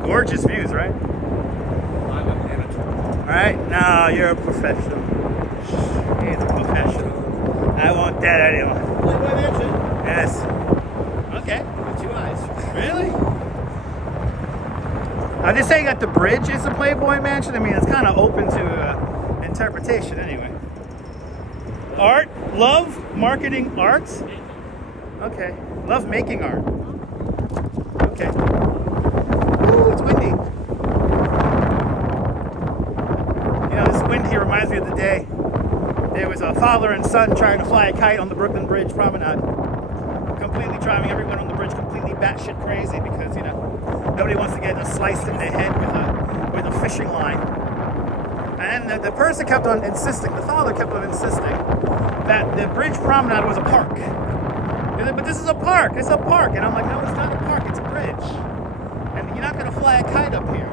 Gorgeous views, right? I'm an amateur. All right. No, you're a professional. He's a professional. I won't dead anyone. Playboy Mansion. Yes. Okay. With 2 eyes. Really? Are they saying that the bridge is a Playboy Mansion? I mean, it's kind of open to interpretation anyway. Art? Love marketing arts? Okay. Love making art. Okay. Ooh, it's windy. You know, this wind here reminds me of the day there was a father and son trying to fly a kite on the Brooklyn Bridge promenade. Completely driving everyone on the bridge completely batshit crazy because, you know, nobody wants to get sliced in the head with a fishing line. And the person kept on insisting, the father kept on insisting, that the bridge promenade was a park. But this is a park, it's a park. And I'm like, no, it's not a park, it's a bridge. And you're not going to fly a kite up here.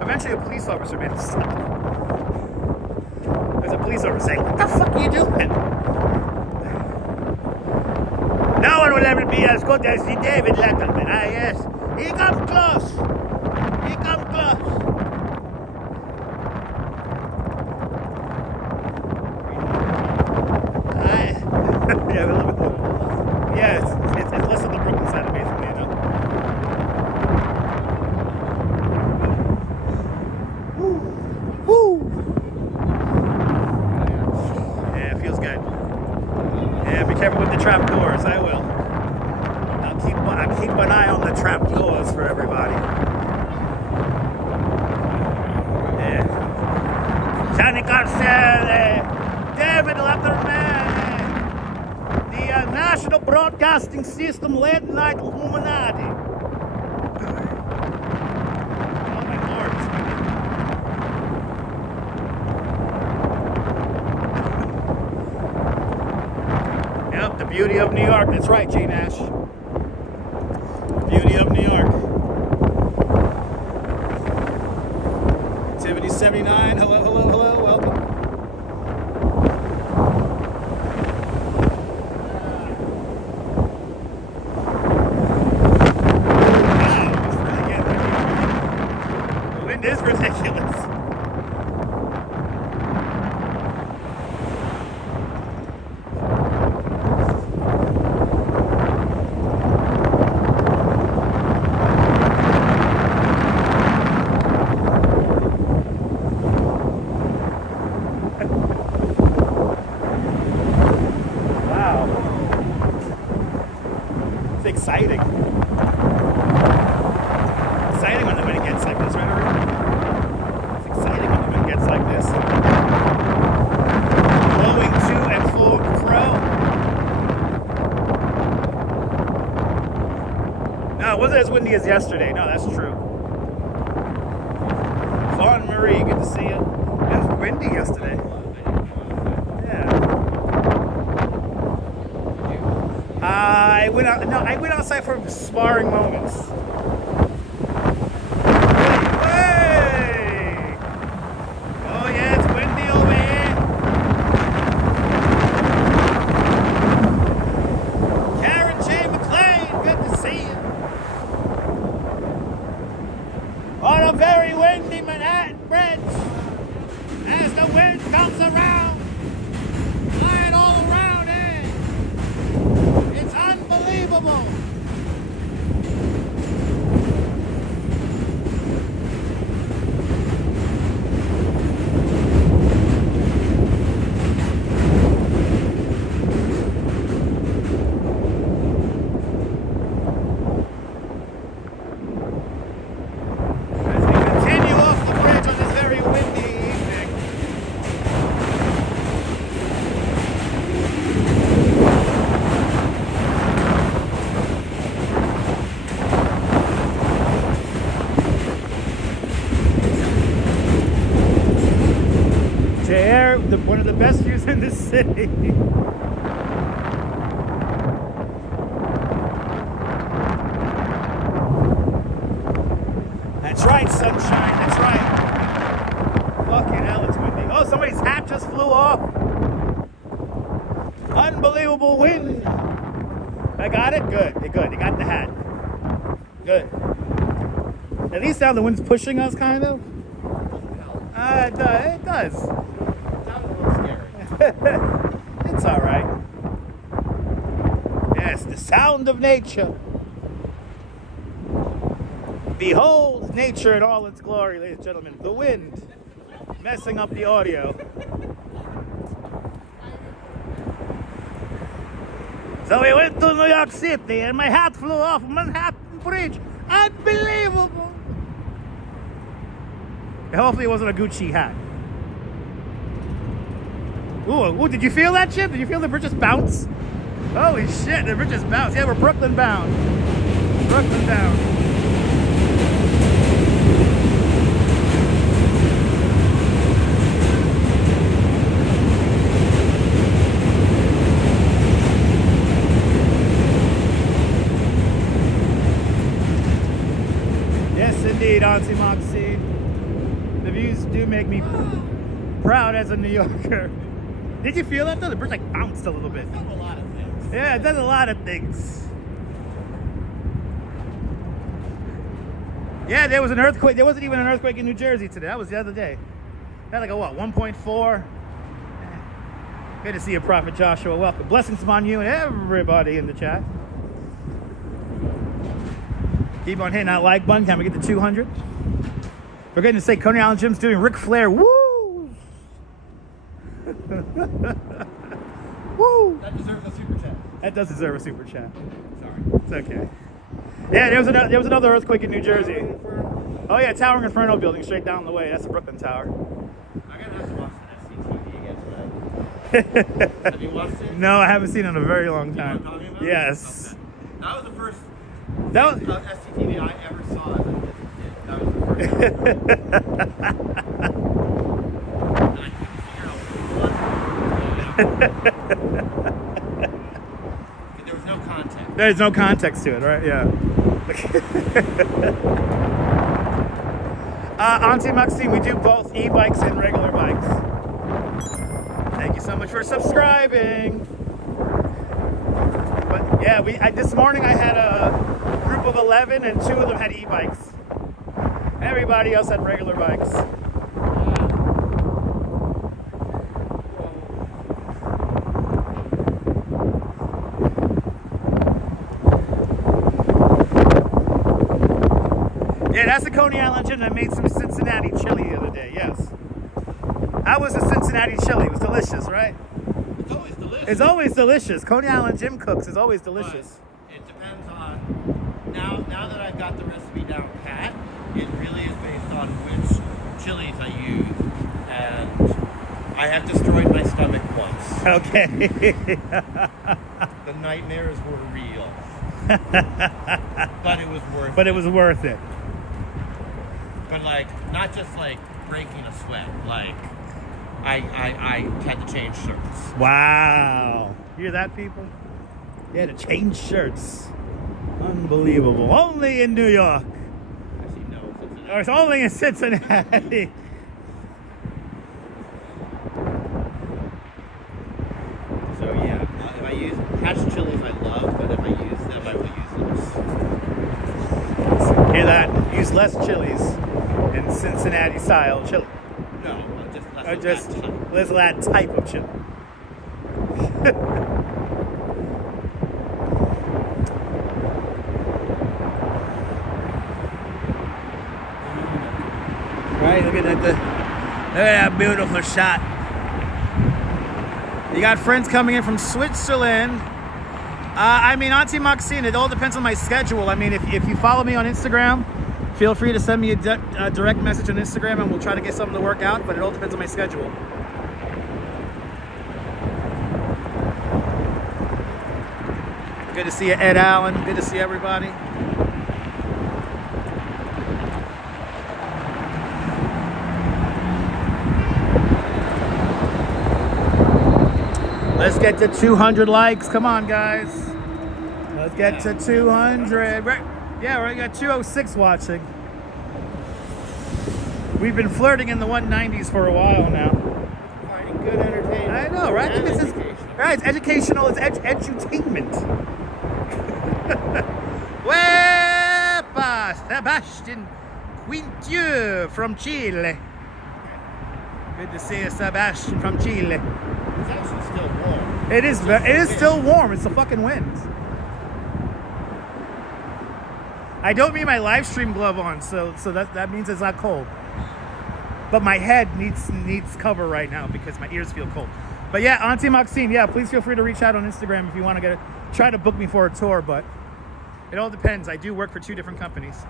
Eventually a police officer made him stop. There's a police officer saying, what the fuck are you doing? No one will ever be as good as the David Letterman. Ah, yes. He come close. He come close. Yeah, a little bit. Yeah, it's less on the Brooklyn side, basically, you know. Woo. Woo. Yeah, it feels good. Yeah, be careful with the trap doors. I will. I'll keep an eye on the trap doors for everybody. Yeah. Johnny Garcia, David Letterman, the National Broadcasting System Late Night Illuminati. Oh my Lord. The beauty of New York. That's right, Jane Ash. The beauty of New York. Activity 79. Hello, hello, hello. Welcome. The wind is ridiculous. Exciting. Exciting when the wind gets like this, right? It's exciting when the wind gets like this. Blowing to and fro. No, it wasn't as windy as yesterday. No, that's true. Vaughn Marie, good to see you. It was windy yesterday. I went outside for sparring moments. Hey! Oh yeah, it's windy over here. Karen J. McLean, good to see you. On a very windy Manhattan Bridge, as the wind comes around, flying all around it. It's unbelievable. As we continue off the bridge on this very windy evening. To air, one of the best views in the city. That's right, sunshine, that's right. Fucking hell, it's windy. Oh, somebody's hat just flew off. Unbelievable wind. I got it? Good, good. You got the hat. Good. At least now the wind's pushing us, kind of. It does. It sounds a little scary. It's all right. Yes, the sound of nature. Behold nature in all its glory, ladies and gentlemen. The wind messing up the audio. So we went to New York City and my hat flew off Manhattan Bridge. Unbelievable. Hopefully it wasn't a Gucci hat. Ooh, did you feel that, Chip? Did you feel the bridge just bounce? Holy shit, the bridge just bounced. Yeah, we're Brooklyn bound. Brooklyn bound. Yes, indeed, Auntie Moxie. The views do make me proud as a New Yorker. Did you feel that though? The bridge like bounced a little bit. It does a lot of things. Yeah, it does a lot of things. Yeah, there was an earthquake. There wasn't even an earthquake in New Jersey today. That was the other day. That like a what, 1.4? Good to see you, Prophet Joshua. Welcome. Blessings upon you and everybody in the chat. Keep on hitting that like button. Can we get to 200? Forgetting to say Coney Island Jim's doing Ric Flair. Woo! Woo! That deserves a super chat. That does deserve a super chat. Sorry. It's okay. Yeah, there was another earthquake in New Jersey. Oh yeah, Towering Inferno building straight down the way. That's the Brooklyn Tower. I gotta have to watch the SCTV again tonight. Have you watched it? No, I haven't seen it in a very long time. You know what I'm talking about? Yes. Okay. That was the first That was SCTV I ever saw as a kid. That was the first time. And I couldn't figure out what it was. There's no context to it, right? Yeah. Auntie Maxine, we do both e-bikes and regular bikes. Thank you so much for subscribing. But yeah, this morning I had a group of 11 and 2 of them had e-bikes. Everybody else had regular bikes. Yeah, that's the Coney Island gym that made some Cincinnati chili the other day, yes. That was a Cincinnati chili. It was delicious, right? It's always delicious. It's always delicious. Coney Island gym cooks is always delicious. But it depends on, now that I've got the recipe down pat, it really is based on which chilies I use. And I have destroyed my stomach once. Okay. The nightmares were real. But it was worth it. But it was worth it. But like, not just like breaking a sweat. Like, I had to change shirts. Wow. Hear that, people? You had to change shirts. Unbelievable. Only in New York. Actually, no, Cincinnati. Or it's only in Cincinnati. So yeah, if I use hatch chilies, I love, but if I use them, I will use less. Hear that? Use less chilies in Cincinnati style chili. No, just less. Or of just that type. less of that type of chili. Right, look at that beautiful shot. You got friends coming in from Switzerland. I mean, Auntie Maxine, it all depends on my schedule. I mean, if you follow me on Instagram, feel free to send me a direct message on Instagram and we'll try to get something to work out, but it all depends on my schedule. Good to see you, Ed Allen. Good to see everybody. Let's get to 200 likes. Come on, guys. Let's get to 200. Yeah, we got 206 watching. We've been flirting in the 190s for a while now. Finding good entertainment. I know, right? And This is educational. right. It's educational. It's edutainment. Wepa, Sebastian Quintieu from Chile. Good to see you, Sebastian from Chile. It's actually still warm. It is. It is still warm. It's the fucking wind. I don't mean my live stream glove on, so that means it's not cold. But my head needs cover right now because my ears feel cold. But yeah, Auntie Maxine, yeah, please feel free to reach out on Instagram if you want to try to book me for a tour. But it all depends. I do work for 2 different companies.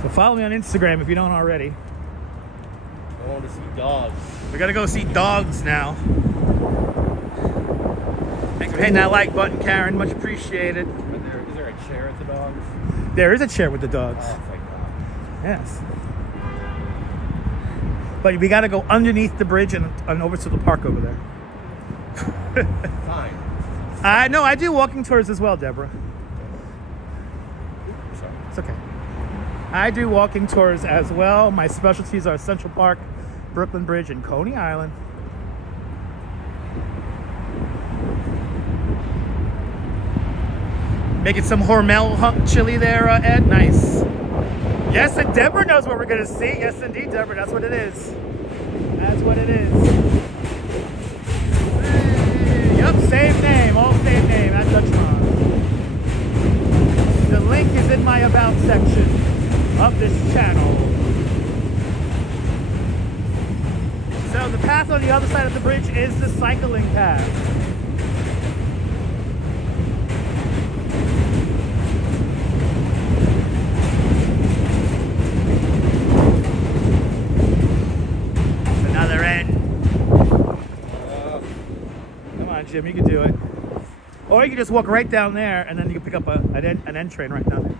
So follow me on Instagram if you don't already. I want to see dogs. We gotta go see dogs now. Thanks for hitting that like button, Karen. Much appreciated. Is there a chair at the dogs? There is a chair with the dogs. Oh, thank God. Yes. But we gotta go underneath the bridge and over to the park over there. Fine. No, I do walking tours as well, Deborah. Sorry. It's okay. I do walking tours as well. My specialties are Central Park, Brooklyn Bridge, and Coney Island. Making some Hormel chili there, Ed. Nice. Yes, and Deborah knows what we're gonna see. Yes, indeed, Deborah. That's what it is. That's what it is. Yup, same name. All same name. At Dutchman. The link is in my About section of this channel. So the path on the other side of the bridge is the cycling path. Another end. Come on, Jim, you can do it. Or you can just walk right down there and then you can pick up an end train right down there.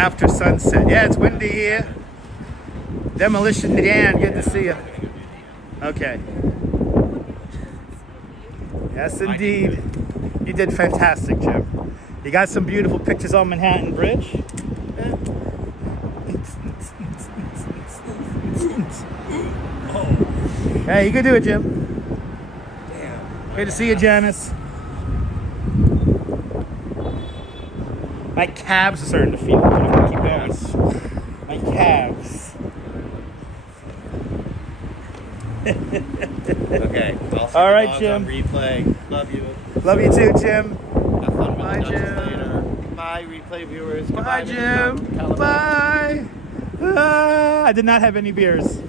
after sunset. Yeah, it's windy here. Demolition Dan, good to see you. Okay. Yes, indeed. You did fantastic, Jim. You got some beautiful pictures on Manhattan Bridge. Hey, you can do it, Jim. Damn. Good to see you, Janice. My calves are starting to feel it. I'm gonna keep going. My calves. Okay. I'll All right, on Jim. replay. Love you. Love you too, Jim. Have fun with Bye, the Duchess Jim. later. Bye, replay viewers. Bye, Goodbye, Mr. Jim. Calabash. Bye. I did not have any beers.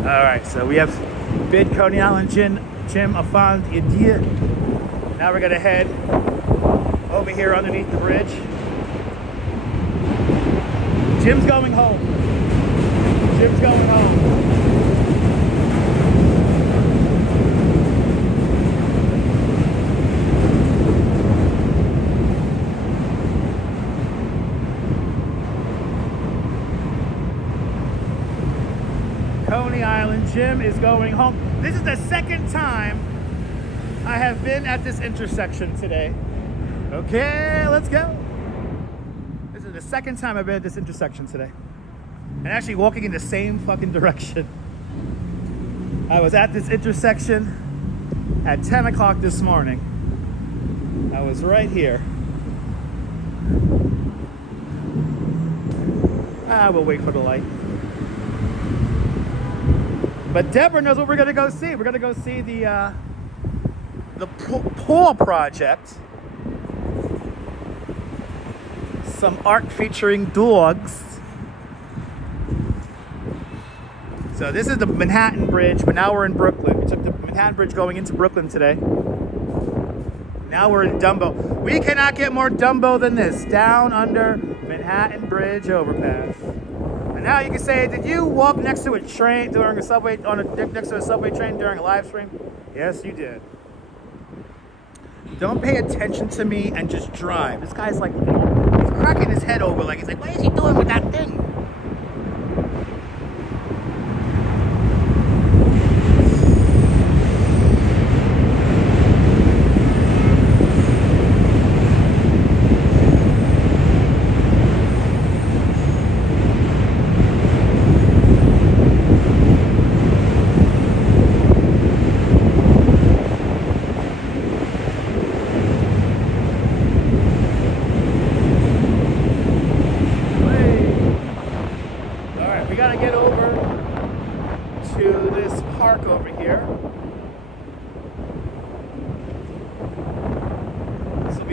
All right, so we have Bid Coney Island Jim Afand Idia. Now we're gonna head over here underneath the bridge. Jim's going home. Jim's going home. Coney Island Jim is going home. This is the second time I have been at this intersection today. Okay, let's go. This is the second time I've been at this intersection today. And actually walking in the same fucking direction. I was at this intersection at 10 o'clock this morning. I was right here. We'll wait for the light. But Deborah knows what we're gonna go see. We're gonna go see the Paw Project. Some art featuring dogs. So this is the Manhattan Bridge, but now we're in Brooklyn. We took the Manhattan Bridge going into Brooklyn today. Now we're in Dumbo. We cannot get more Dumbo than this. Down under Manhattan Bridge overpass. And now you can say, did you walk next to a train during a subway, next to a subway train during a live stream? Yes, you did. Don't pay attention to me and just drive. This guy's like, he's cracking his head over, like, he's like, what is he doing with that thing?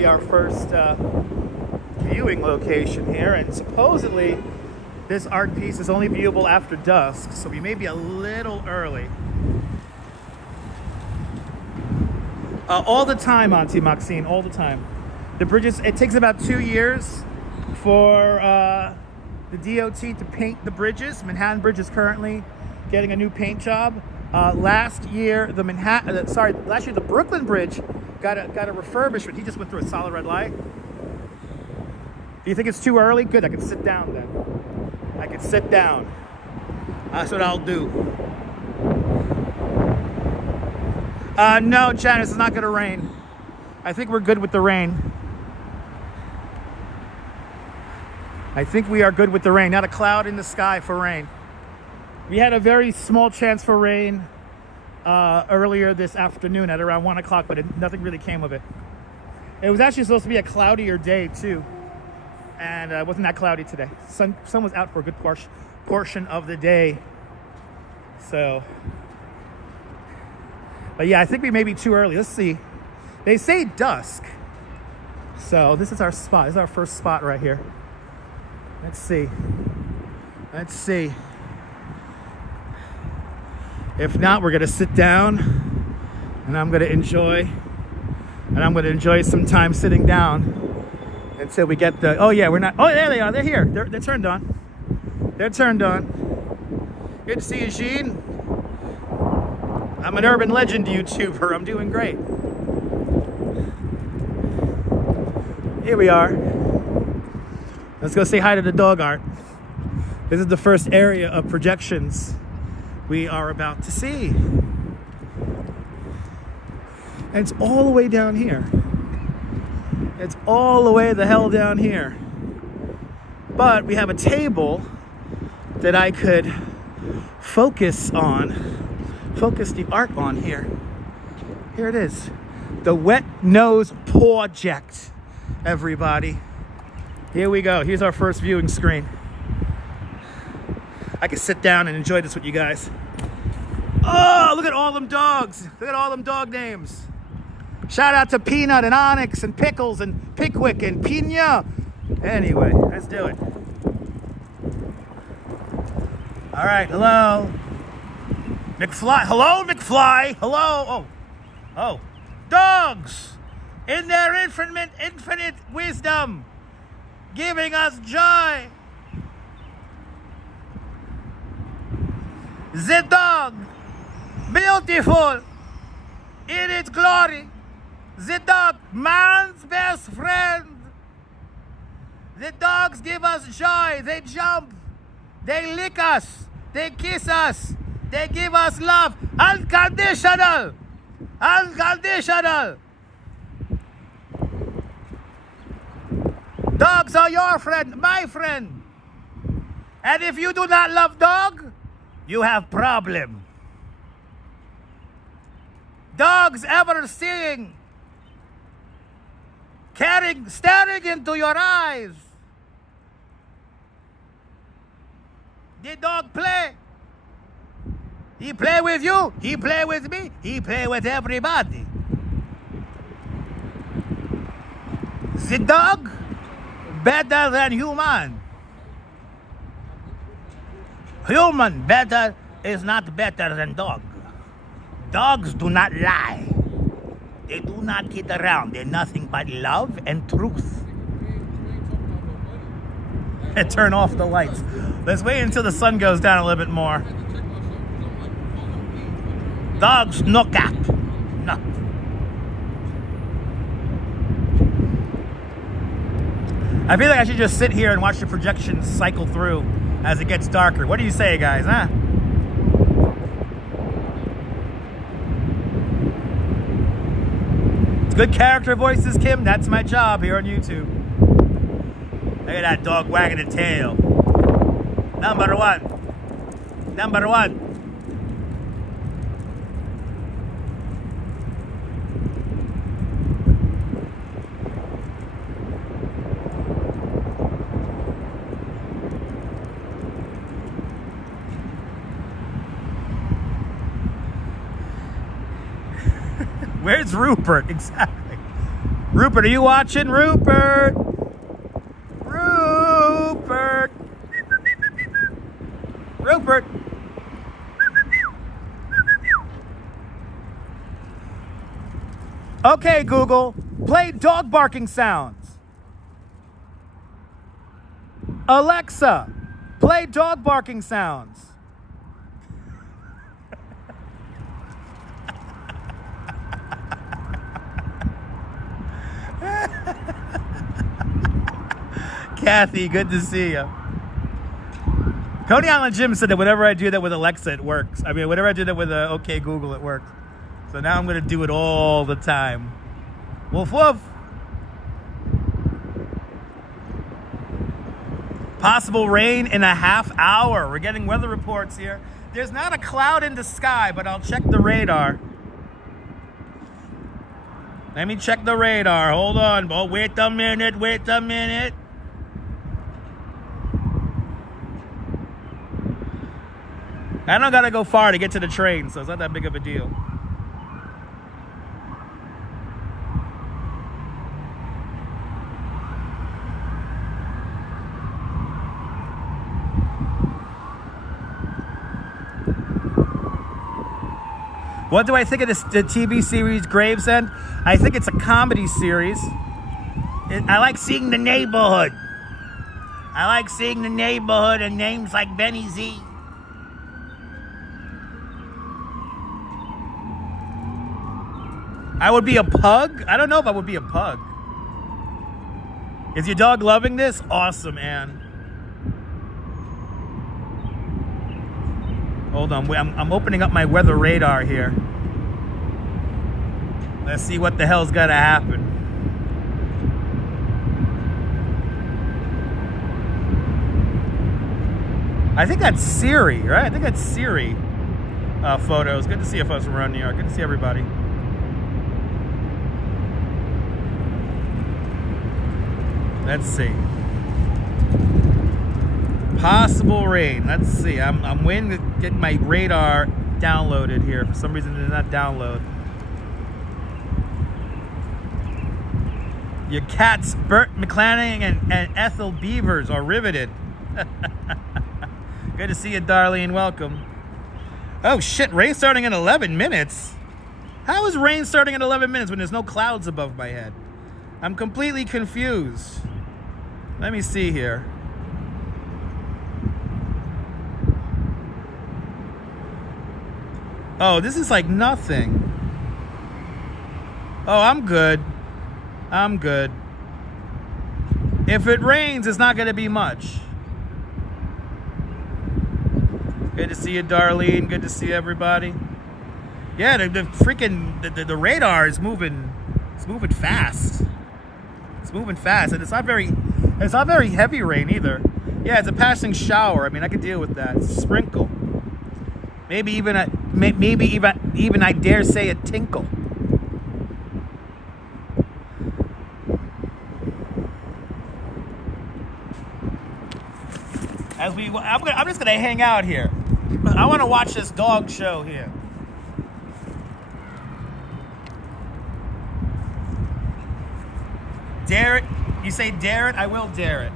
Our first viewing location here, and supposedly this art piece is only viewable after dusk, so we may be a little early. All the time, Auntie Maxine, all the time. The bridges, it takes about 2 years for the DOT to paint the bridges. Manhattan Bridge is currently getting a new paint job. Last year the Brooklyn Bridge got a refurbishment. He just went through a solid red light. Do you think it's too early? Good, I can sit down then. I can sit down. That's what I'll do. No, Janice, it's not gonna rain. I think we're good with the rain. I think we are good with the rain. Not a cloud in the sky for rain. We had a very small chance for rain earlier this afternoon at around 1 o'clock, but nothing really came of it. It was actually supposed to be a cloudier day too, and it wasn't that cloudy today. Sun was out for a good portion of the day. So, but yeah, I think we may be too early. Let's see. They say dusk. So this is our spot. This is our first spot right here. Let's see. Let's see. If not, we're gonna sit down and I'm gonna enjoy some time sitting down until we get the, oh yeah, we're not, oh there they are, they're here. They're turned on. They're turned on. Good to see you, Jean. I'm an urban legend YouTuber. I'm doing great. Here we are. Let's go say hi to the dog art. This is the first area of projections we are about to see. And it's all the way down here. It's all the way the hell down here. But we have a table that I could focus the art on here. Here it is. The Wet Nose Project, everybody. Here we go. Here's our first viewing screen. I can sit down and enjoy this with you guys. Oh, look at all them dogs. Look at all them dog names. Shout out to Peanut and Onyx and Pickles and Pickwick and Pina. Anyway, let's do it. All right, hello. McFly, hello, McFly. Hello, oh. Dogs in their infinite wisdom, giving us joy. The dog, beautiful in its glory. The dog, man's best friend. The dogs give us joy. They jump, they lick us, they kiss us, they give us love. Unconditional. Unconditional. Dogs are your friend, my friend. And if you do not love dog, you have problem. Dogs ever seeing, staring into your eyes. The dog play. He play with you, he play with me, he play with everybody. The dog better than human. Human better is not better than dog. Dogs do not lie. They do not kid around. They're nothing but love and truth. And turn off the lights. Let's wait until the sun goes down a little bit more. Dogs, no cap. No. I feel like I should just sit here and watch the projections cycle through as it gets darker. What do you say, guys, huh? Good character voices, Kim. That's my job here on YouTube. Look at that dog wagging the tail. Number one. Number one. Where's Rupert? Exactly. Rupert, are you watching? Rupert! Rupert! Rupert! Okay, Google, play dog barking sounds. Alexa, play dog barking sounds. Kathy, good to see you. Coney Island Jim said that whenever I do that with Alexa, it works. I mean, whenever I do that with OK Google, it works. So now I'm going to do it all the time. Woof, woof. Possible rain in a half hour. We're getting weather reports here. There's not a cloud in the sky, but I'll check the radar. Let me check the radar. Hold on. Oh, wait a minute. Wait a minute. I don't gotta go far to get to the train, so it's not that big of a deal. What do I think of this, the TV series Gravesend? I think it's a comedy series. I like seeing the neighborhood. I like seeing the neighborhood and names like Benny Z. I would be a pug? I don't know if I would be a pug. Is your dog loving this? Awesome, Anne. Hold on, I'm opening up my weather radar here. Let's see what the hell's gotta happen. I think that's Siri, right? I think that's Siri photos. Good to see you folks from around New York. Good to see everybody. Let's see. Possible rain. Let's see. I'm waiting to get my radar downloaded here. For some reason it did not download. Your cats Bert McClanahan and Ethel Beavers are riveted. Good to see you, Darlene. Welcome. Oh shit, rain starting in 11 minutes? How is rain starting in 11 minutes when there's no clouds above my head? I'm completely confused. Let me see here. Oh, this is like nothing. Oh, I'm good. I'm good. If it rains, it's not going to be much. Good to see you, Darlene. Good to see everybody. Yeah, the freaking the radar is moving. It's moving fast. It's moving fast, and it's not very heavy rain either. Yeah, it's a passing shower. I mean, I could deal with that. Sprinkle. Maybe even I dare say a tinkle. I'm just gonna hang out here. I want to watch this dog show here. Dare it? You say dare it? I will dare it.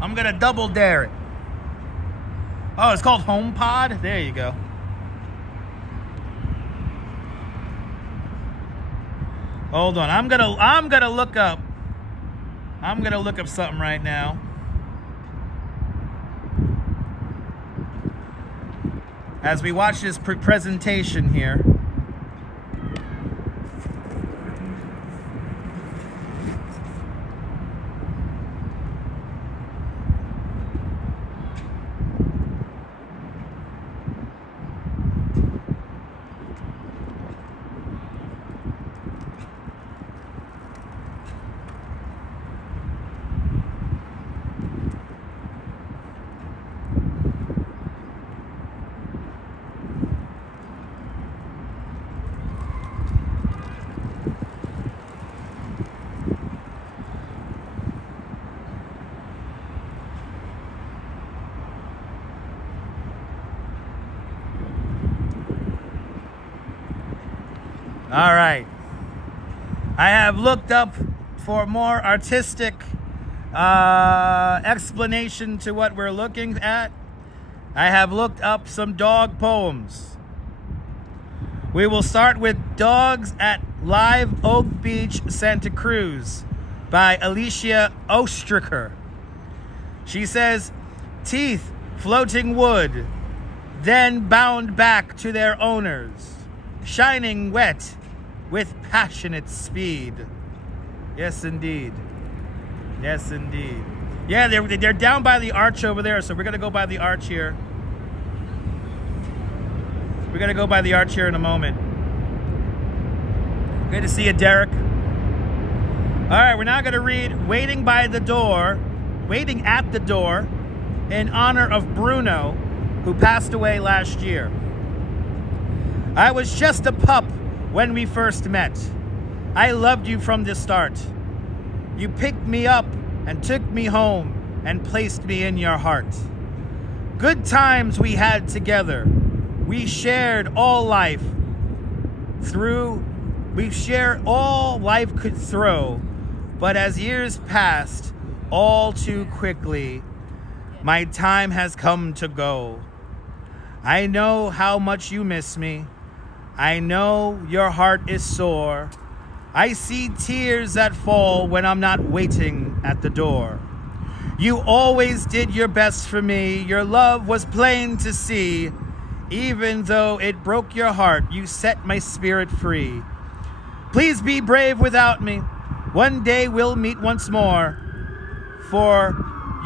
I'm gonna double dare it. Oh, it's called HomePod? There you go. Hold on. I'm gonna look up something right now. As we watch this presentation here. All right. I have looked up for more artistic explanation to what we're looking at. I have looked up some dog poems. We will start with Dogs at Live Oak Beach, Santa Cruz by Alicia Ostriker. She says, teeth floating wood, then bound back to their owners, shining wet with passionate speed. Yes, indeed. Yes, indeed. Yeah, they're down by the arch over there, so we're going to go by the arch here. We're going to go by the arch here in a moment. Good to see you, Derek. All right, we're now going to read Waiting at the Door, in honor of Bruno, who passed away last year. I was just a pup when we first met. I loved you from the start. You picked me up and took me home and placed me in your heart. Good times we had together. We shared all life could throw. But as years passed, all too quickly, my time has come to go. I know how much you miss me. I know your heart is sore. I see tears that fall when I'm not waiting at the door. You always did your best for me. Your love was plain to see. Even though it broke your heart, you set my spirit free. Please be brave without me. One day we'll meet once more. For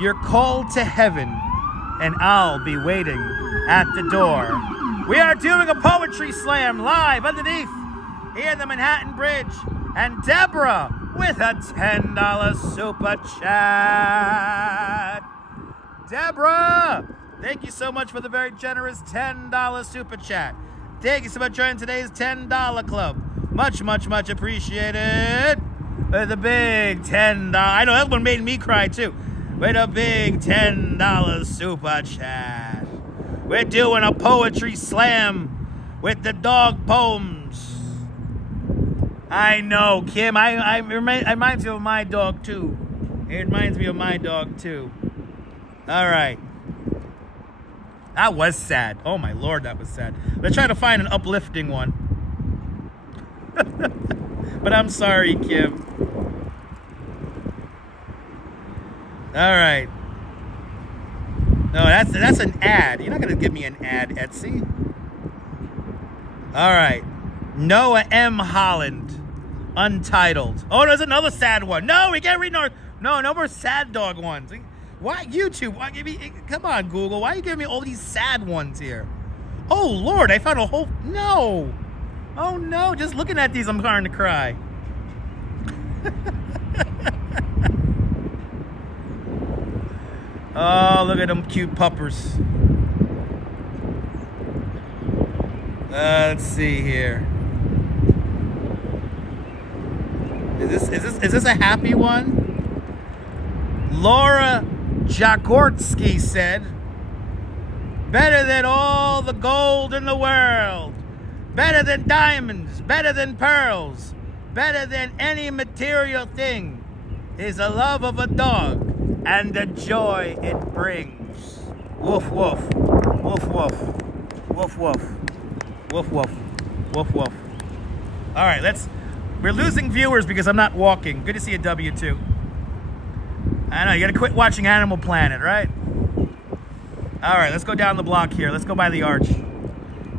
your call to heaven, and I'll be waiting at the door. We are doing a poetry slam live underneath here in the Manhattan Bridge. And Deborah with a $10 super chat. Deborah, thank you so much for the very generous $10 super chat. Thank you so much for joining today's $10 club. Much, much, much appreciated. With a big $10. I know that one made me cry too. With a big $10 super chat. We're doing a poetry slam with the dog poems. I know, Kim. It reminds me of my dog too. It reminds me of my dog too. All right. That was sad. Oh my Lord, that was sad. Let's try to find an uplifting one. But I'm sorry, Kim. All right. No, that's an ad. You're not gonna give me an ad, Etsy. All right. Noah M. Holland, Untitled. Oh, there's another sad one. No, we can't read no more sad dog ones. Why YouTube? Why give me? Come on, Google. Why are you giving me all these sad ones here? Oh Lord, I found a whole no. Oh no, just looking at these, I'm starting to cry. Oh, look at them cute puppers. Let's see here. Is this a happy one? Laura Jagorsky said, better than all the gold in the world, better than diamonds, better than pearls, better than any material thing is the love of a dog and the joy it brings. Woof woof, woof woof, woof woof, woof woof, woof woof. All right, we're losing viewers because I'm not walking. Good to see you, W2. I know, you gotta quit watching Animal Planet, right? All right, let's go down the block here. Let's go by the arch.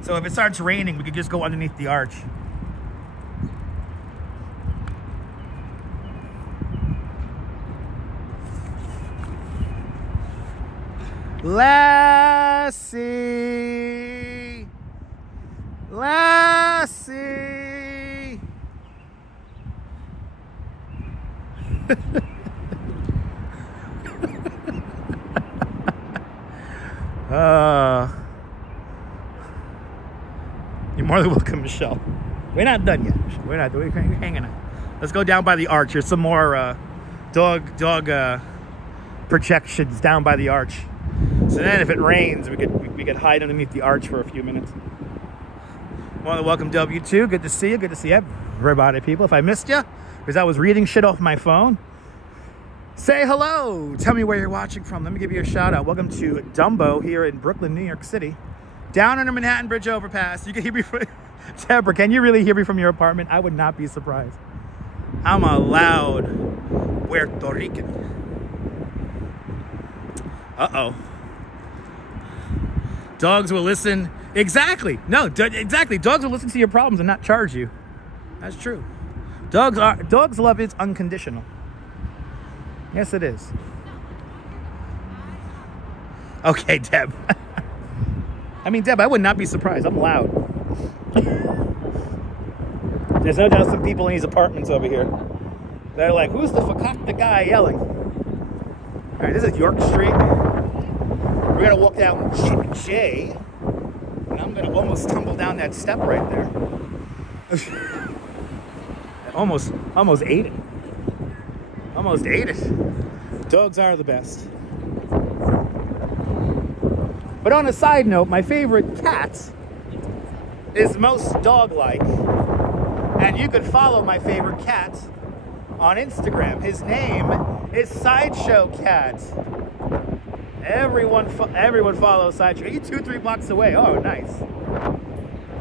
So if it starts raining, we could just go underneath the arch. Lassie, Lassie. You're more than welcome, Michelle. We're not done yet. We're hanging on. Let's go down by the arch. There's some more dog projections down by the arch. So then if it rains, we could hide underneath the arch for a few minutes. More than welcome, W2. Good to see you. Good to see everybody, people. If I missed you, because I was reading shit off my phone, say hello. Tell me where you're watching from. Let me give you a shout out. Welcome to Dumbo here in Brooklyn, New York City. Down under Manhattan Bridge overpass. You can hear me from... Deborah, can you really hear me from your apartment? I would not be surprised. I'm a loud Puerto Rican. Uh-oh. Dogs will listen. Exactly. No, exactly. Dogs will listen to your problems and not charge you. That's true. Dogs' love is unconditional. Yes, it is. Okay, Deb. I mean, Deb, I would not be surprised. I'm loud. There's no doubt some people in these apartments over here. They're like, who's the fakakta guy yelling? All right, this is York Street. We're going to walk down J. And I'm going to almost tumble down that step right there. almost ate it. Almost ate it. Dogs are the best. But on a side note, my favorite cat is most dog-like. And you can follow my favorite cat on Instagram. His name is Sideshow Cat. Everyone follows Sideshow. He's 2-3 blocks away. Oh, nice.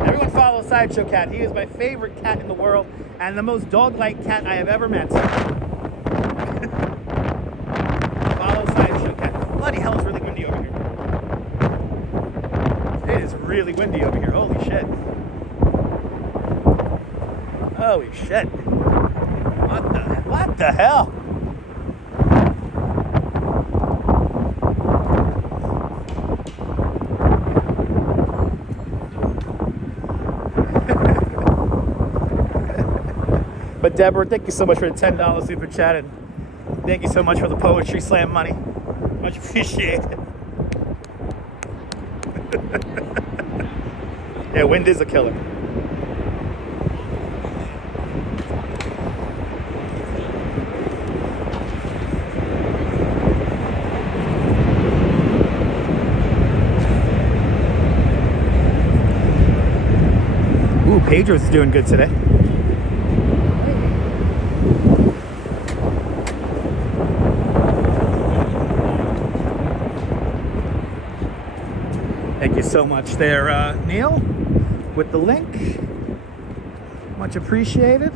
Everyone follows Sideshow Cat. He is my favorite cat in the world and the most dog-like cat I have ever met. Follow Sideshow Cat. Bloody hell, it's really windy over here. It is really windy over here. Holy shit. Holy shit. What the hell? But Deborah, thank you so much for the $10 super chat, and thank you so much for the poetry slam money. Much appreciated. Yeah, wind is a killer. Ooh, Pedro's doing good today. Thank you so much there, Neil, with the link. Much appreciated.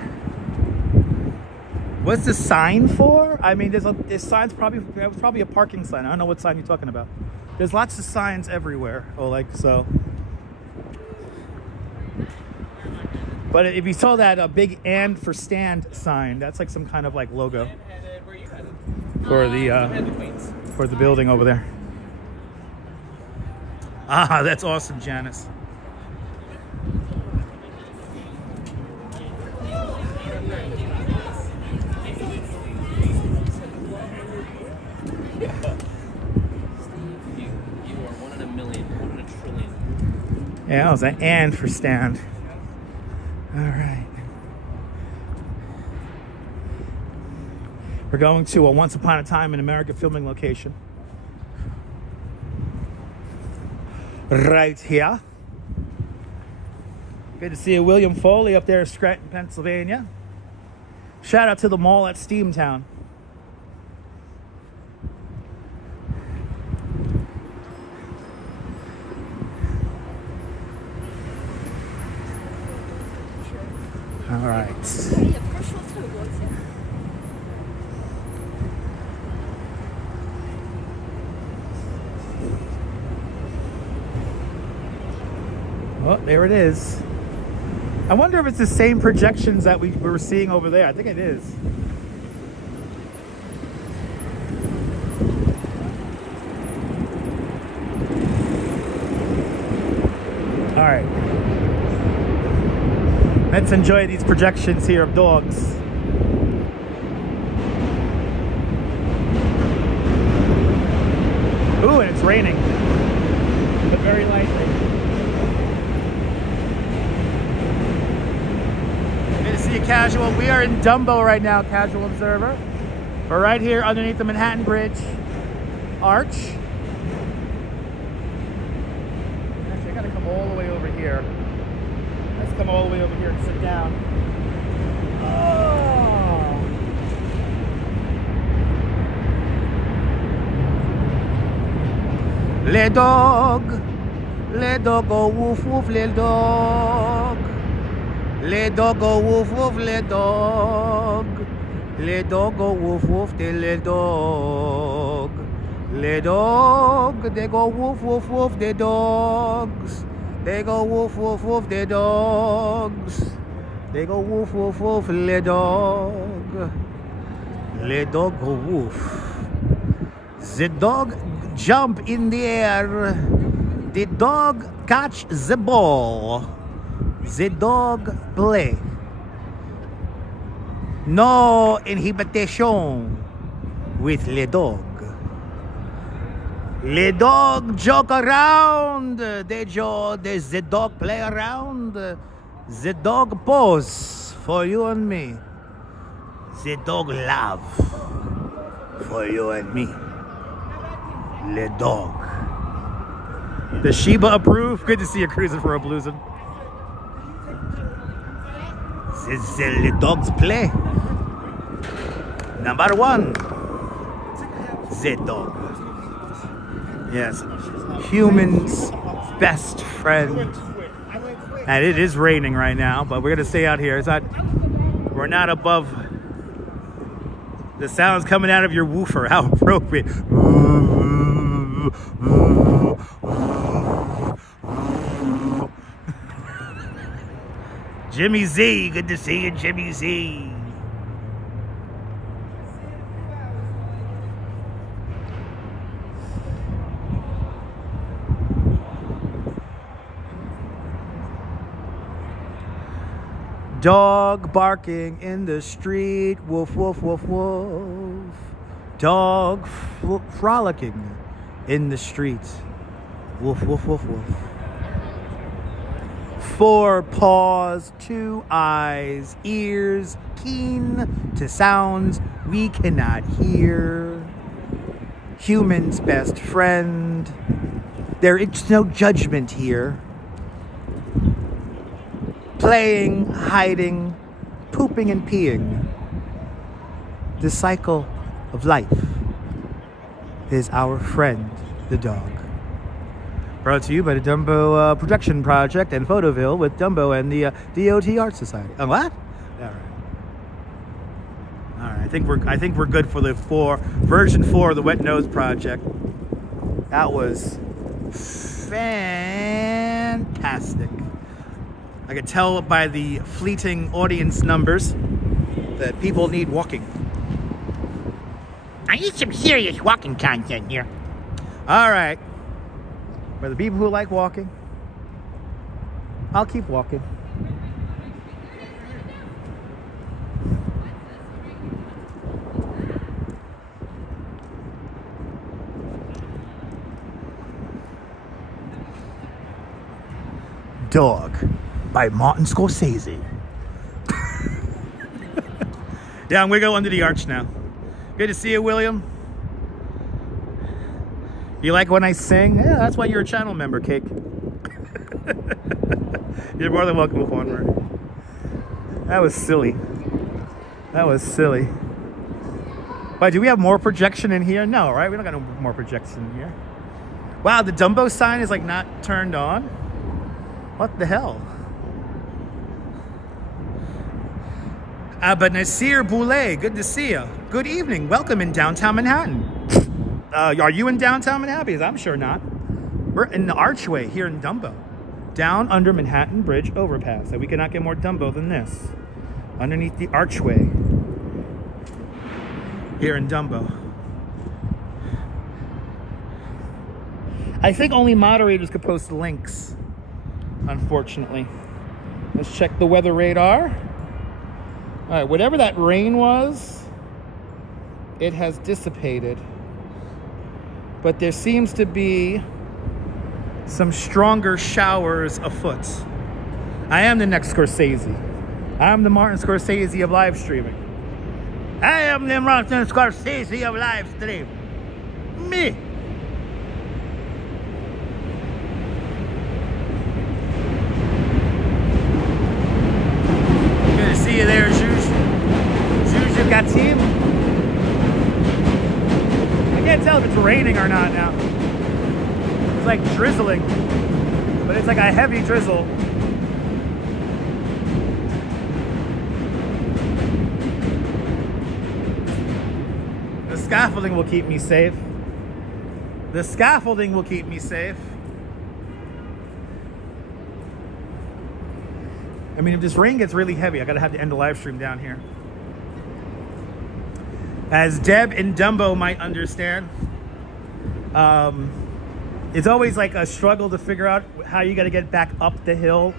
What's the sign for? I mean, this sign's probably a parking sign. I don't know what sign you're talking about. There's lots of signs everywhere. Oh, like so. But if you saw that big "and" for stand sign, that's like some kind of like logo for the building over there. Ah, that's awesome, Janice. Yeah, that was an "and" for stand. All right. We're going to a Once Upon a Time in America filming location. Right here. Good to see you, William Foley up there in Scranton, Pennsylvania. Shout out to the mall at Steamtown. All right. Oh, there it is. I wonder if it's the same projections that we were seeing over there. I think it is. All right. Let's enjoy these projections here of dogs. Ooh, and it's raining, but very lightly. Good to see you, Casual. We are in Dumbo right now, Casual Observer. We're right here underneath the Manhattan Bridge arch. Actually, I gotta come all the way over here. Let's come all the way over here and sit down. Oh. Le dog, go woof woof, le dog. Le dog go woof woof, le dog. Le dog go woof woof, le dog. Le dog, they go woof woof woof, the dogs. They go woof woof woof, the dogs. They go woof woof woof, le dog. Le dog go woof. The dog jump in the air. The dog catch the ball. The dog play. No inhibition with le dog. Le dog joke around. The dog play around. The dog pose for you and me. The dog love for you and me. Le dog. The Sheba approve. Good to see you cruising for a bluesin. The dogs play. Number one. The dog. Yes, human's best friend. And it is raining right now, but we're gonna stay out here. We're not above the sounds coming out of your woofer. How appropriate. Jimmy Z, good to see you, Jimmy Z. Dog barking in the street, woof, woof, woof, woof. Dog frolicking in the street, woof, woof, woof, woof. 4 paws, 2 eyes, ears, keen to sounds we cannot hear. Human's best friend. There is no judgment here. Playing, hiding, pooping and peeing. The cycle of life is our friend, the dog. Brought to you by the Dumbo Production Project and Photoville with Dumbo and the DOT Art Society. Oh, what? All right. All right. I think we're good for the version 4 of the Wet Nose Project. That was fantastic. I could tell by the fleeting audience numbers that people need walking. I need some serious walking content here. All right. For the people who like walking, I'll keep walking. Dog by Martin Scorsese. Yeah, I'm gonna go under the arch now. Good to see you, William. You like when I sing? Yeah, that's why you're a channel member, Cake. You're more than welcome upon her. That was silly. That was silly. Why, do we have more projection in here? No, right? We don't got no more projection in here. Wow, the Dumbo sign is like not turned on? What the hell? But Nasir Boulay, good to see you. Good evening. Welcome in downtown Manhattan. Are you in downtown Manhattan? I'm sure not. We're in the archway here in Dumbo. Down under Manhattan Bridge overpass. And we cannot get more Dumbo than this. Underneath the archway. Here in Dumbo. I think only moderators could post links. Unfortunately. Let's check the weather radar. All right, whatever that rain was, it has dissipated. But there seems to be some stronger showers afoot. I am the next Scorsese. I am the Martin Scorsese of live streaming. I am the Martin Scorsese of live stream. Me. Good to see you there, Juju Gatim. I can't tell if it's raining or not now. It's like drizzling, but it's like a heavy drizzle. The scaffolding will keep me safe. The scaffolding will keep me safe. I mean, if this rain gets really heavy, I gotta have to end the live stream down here. As Deb and Dumbo might understand, it's always like a struggle to figure out how you gotta get back up the hill,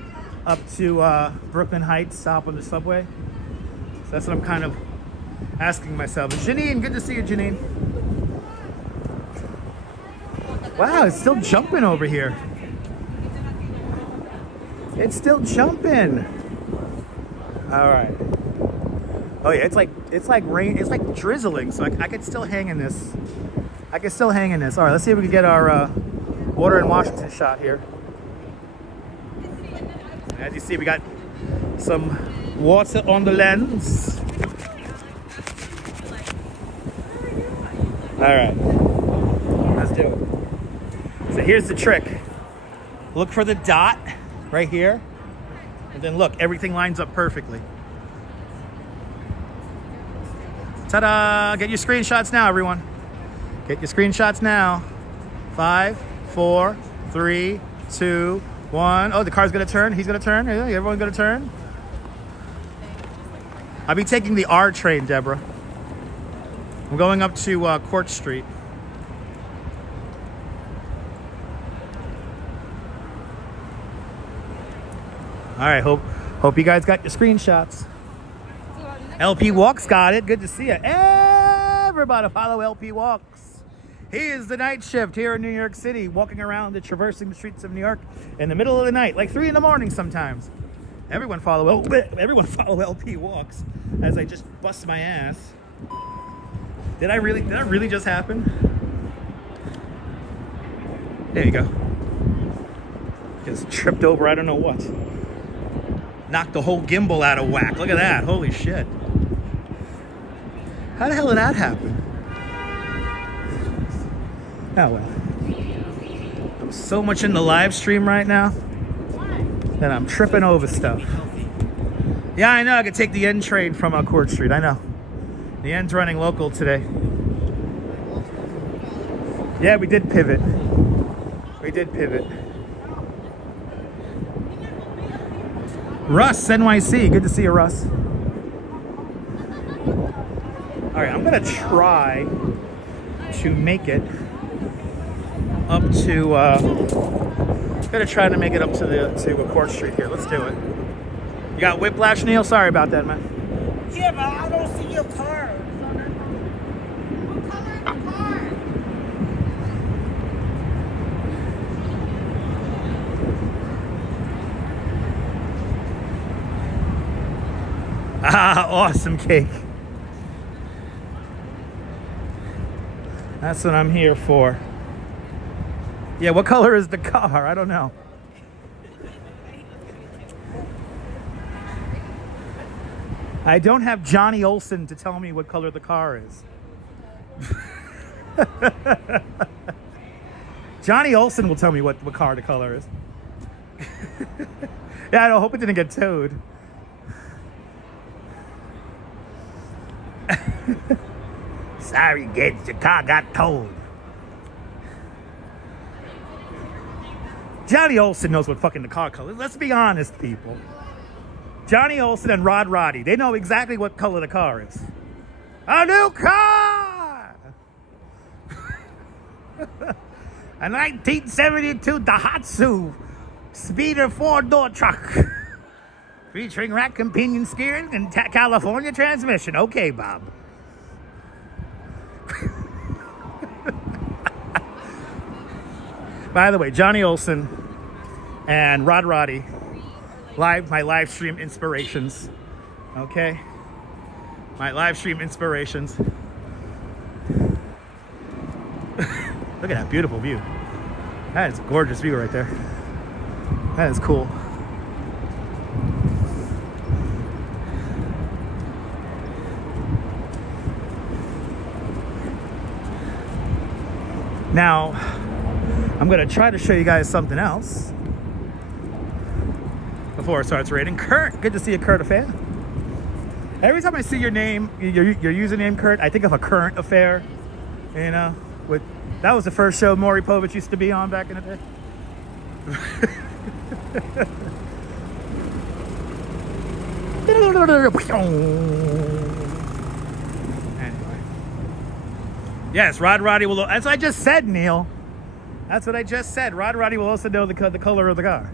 up to Brooklyn Heights, stop on the subway. So that's what I'm kind of asking myself. Janine, good to see you, Janine. Wow, it's still jumping over here. It's still jumping. All right. Oh yeah, it's like rain. It's like drizzling, so I could still hang in this. I can still hang in this. All right, let's see if we can get our water in Washington shot here. As you see, we got some water on the lens. All right, let's do it. So here's the trick. Look for the dot right here. And then look, everything lines up perfectly. Ta-da! Get your screenshots now, everyone. Get your screenshots now. 5, 4, 3, 2, 1. Oh, the car's gonna turn. He's gonna turn. Everyone's gonna turn. I'll be taking the R train, Deborah. I'm going up to Court Street. All right, hope you guys got your screenshots. LP Walks got it. Good to see you. Everybody follow LP Walks. He is the night shift here in New York City, walking around and traversing the streets of New York in the middle of the night, like 3 in the morning sometimes. Everyone follow LP Walks as I just bust my ass. Did that really just happen? There you go. Just tripped over I don't know what. Knocked the whole gimbal out of whack. Look at that. Holy shit. How the hell did that happen? Oh well. I'm so much in the live stream right now that I'm tripping over stuff. Yeah, I know. I could take the N train from Court Street. I know. The N's running local today. Yeah, we did pivot. Russ, NYC. Good to see you, Russ. All right, I'm going to try to make it up to... going to try to make it up to Court Street here. Let's do it. You got whiplash, Neil? Sorry about that, man. Yeah, but I don't see your car. What color is the car? Ah, awesome cake. That's what I'm here for. Yeah, what color is the car? I don't know. I don't have Johnny Olsen to tell me what color the car is. Johnny Olsen will tell me what car the color is. Yeah, I don't hope it didn't get towed. Sorry, kids, your car got towed. Johnny Olsen knows what fucking the car color is. Let's be honest, people. Johnny Olsen and Rod Roddy, they know exactly what color the car is. A new car! A 1972 Daihatsu Speeder 4-door truck. Featuring rack and pinion steering and California transmission. Okay, Bob. By the way, Johnny Olsen and Rod Roddy, my live stream inspirations. Okay? My live stream inspirations. Look at that beautiful view. That is a gorgeous view right there. That is cool. Now, I'm going to try to show you guys something else before it starts raining. Kurt, good to see you, Kurt, a fan. Every time I see your name, your username, Kurt, I think of a current affair. You know, that was the first show Maury Povich used to be on back in the day. Anyway. Yes, Rod Roddy will. That's what I just said, Neil. That's what I just said. Rod Roddy will also know the color of the car.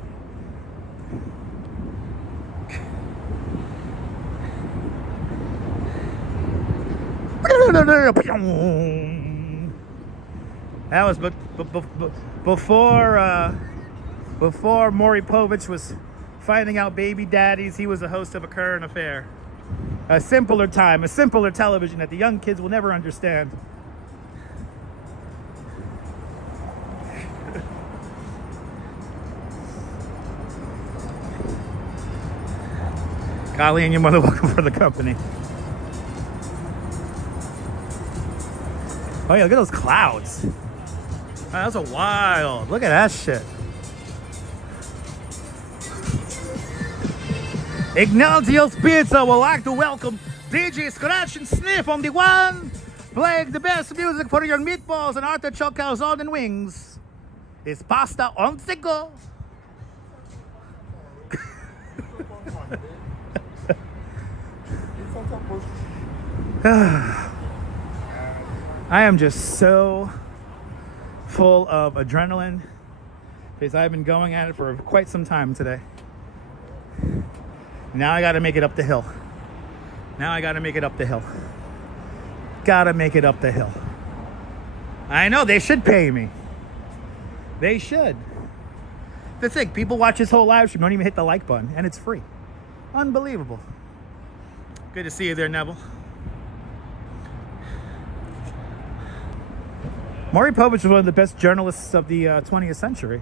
That was before Maury Povich was finding out baby daddies. He was the host of A Current Affair. A simpler time, a simpler television that the young kids will never understand. Colleen, you're more than welcome for the company. Oh yeah, look at those clouds. Oh, that's a wild. Look at that shit. Ignatius Pizza would like to welcome DJ Scratch and Sniff on the one, playing the best music for your meatballs and artichoke calzone wings. It's pasta on the go. I am just so full of adrenaline because I've been going at it for quite some time today. Now I got to make it up the hill. Gotta make it up the hill. I know, they should pay me. They should. The thing, people watch this whole live stream, don't even hit the like button, and it's free. Unbelievable. Good to see you there, Neville. Maury Povich was one of the best journalists of the 20th century.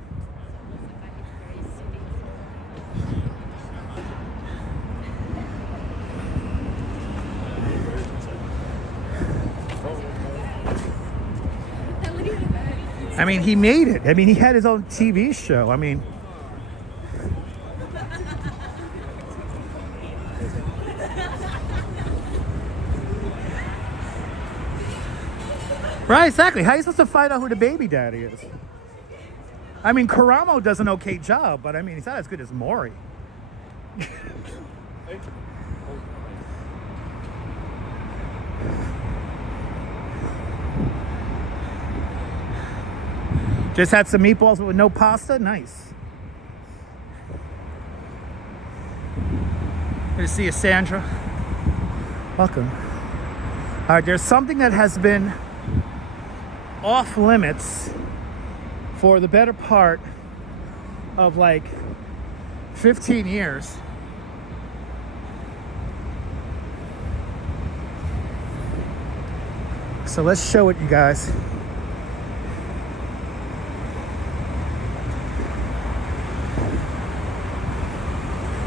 I mean, he made it. I mean, he had his own TV show. I mean, right, exactly. How are you supposed to find out who the baby daddy is? I mean, Karamo does an okay job, but I mean, he's not as good as Maury. Just had some meatballs with no pasta. Nice. Good to see you, Sandra. Welcome. All right, there's something that has been off limits for the better part of like 15 years. So let's show it, you guys.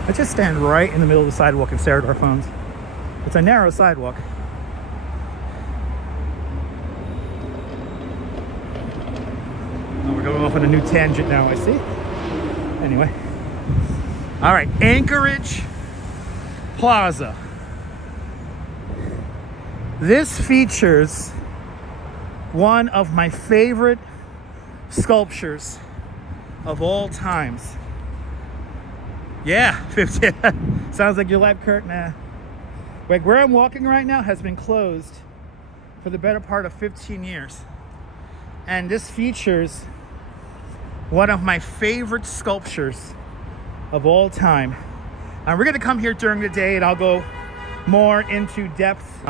Let's just stand right in the middle of the sidewalk and stare at our phones. It's a narrow sidewalk. Oh, we're going off on a new tangent now, I see. Anyway. All right, Anchorage Plaza. This features one of my favorite sculptures of all times. Yeah, 50. Sounds like your lab, Kurt. Nah. Like where I'm walking right now has been closed for the better part of 15 years. And this features one of my favorite sculptures of all time. And we're gonna come here during the day and I'll go more into depth.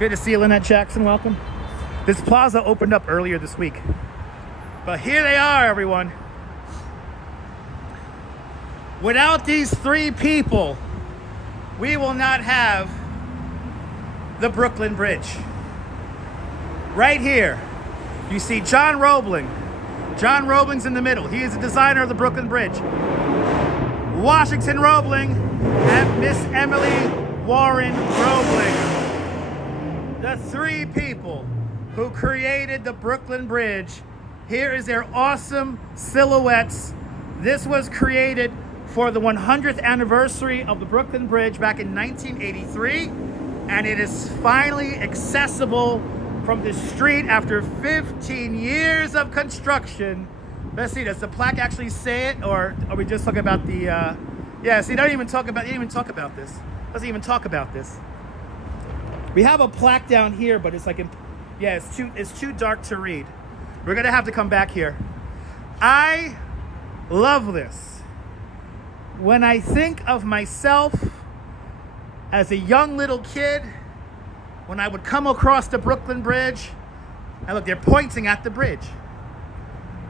Good to see you, Lynette Jackson, welcome. This plaza opened up earlier this week. But here they are, everyone. Without these three people, we will not have the Brooklyn Bridge. Right here, you see John Roebling. John Roebling's in the middle. He is the designer of the Brooklyn Bridge. Washington Roebling and Miss Emily Warren Roebling. The three people who created the Brooklyn Bridge. Here is their awesome silhouettes. This was created for the 100th anniversary of the Brooklyn Bridge back in 1983, and it is finally accessible from the street after 15 years of construction. Let's see, does the plaque actually say it, or are we just talking about the, yeah, see, they don't even talk about this. Doesn't even talk about this. We have a plaque down here, but it's like, yeah, it's too dark to read. We're gonna have to come back here. I love this. When I think of myself as a young little kid, when I would come across the Brooklyn Bridge, and look, they're pointing at the bridge.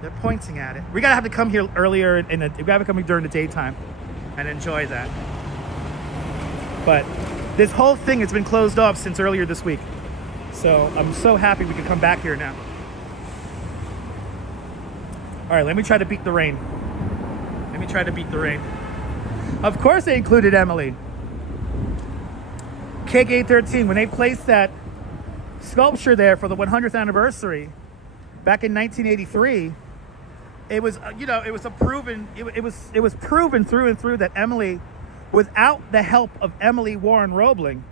They're pointing at it. We gotta have to come here earlier, we gotta come here during the daytime and enjoy that. But this whole thing has been closed off since earlier this week. So I'm so happy we could come back here now. All right, let me try to beat the rain. Of course they included Emily. Cake 813, when they placed that sculpture there for the 100th anniversary back in 1983, it was, it was proven through and through that Emily, without the help of Emily Warren Roebling,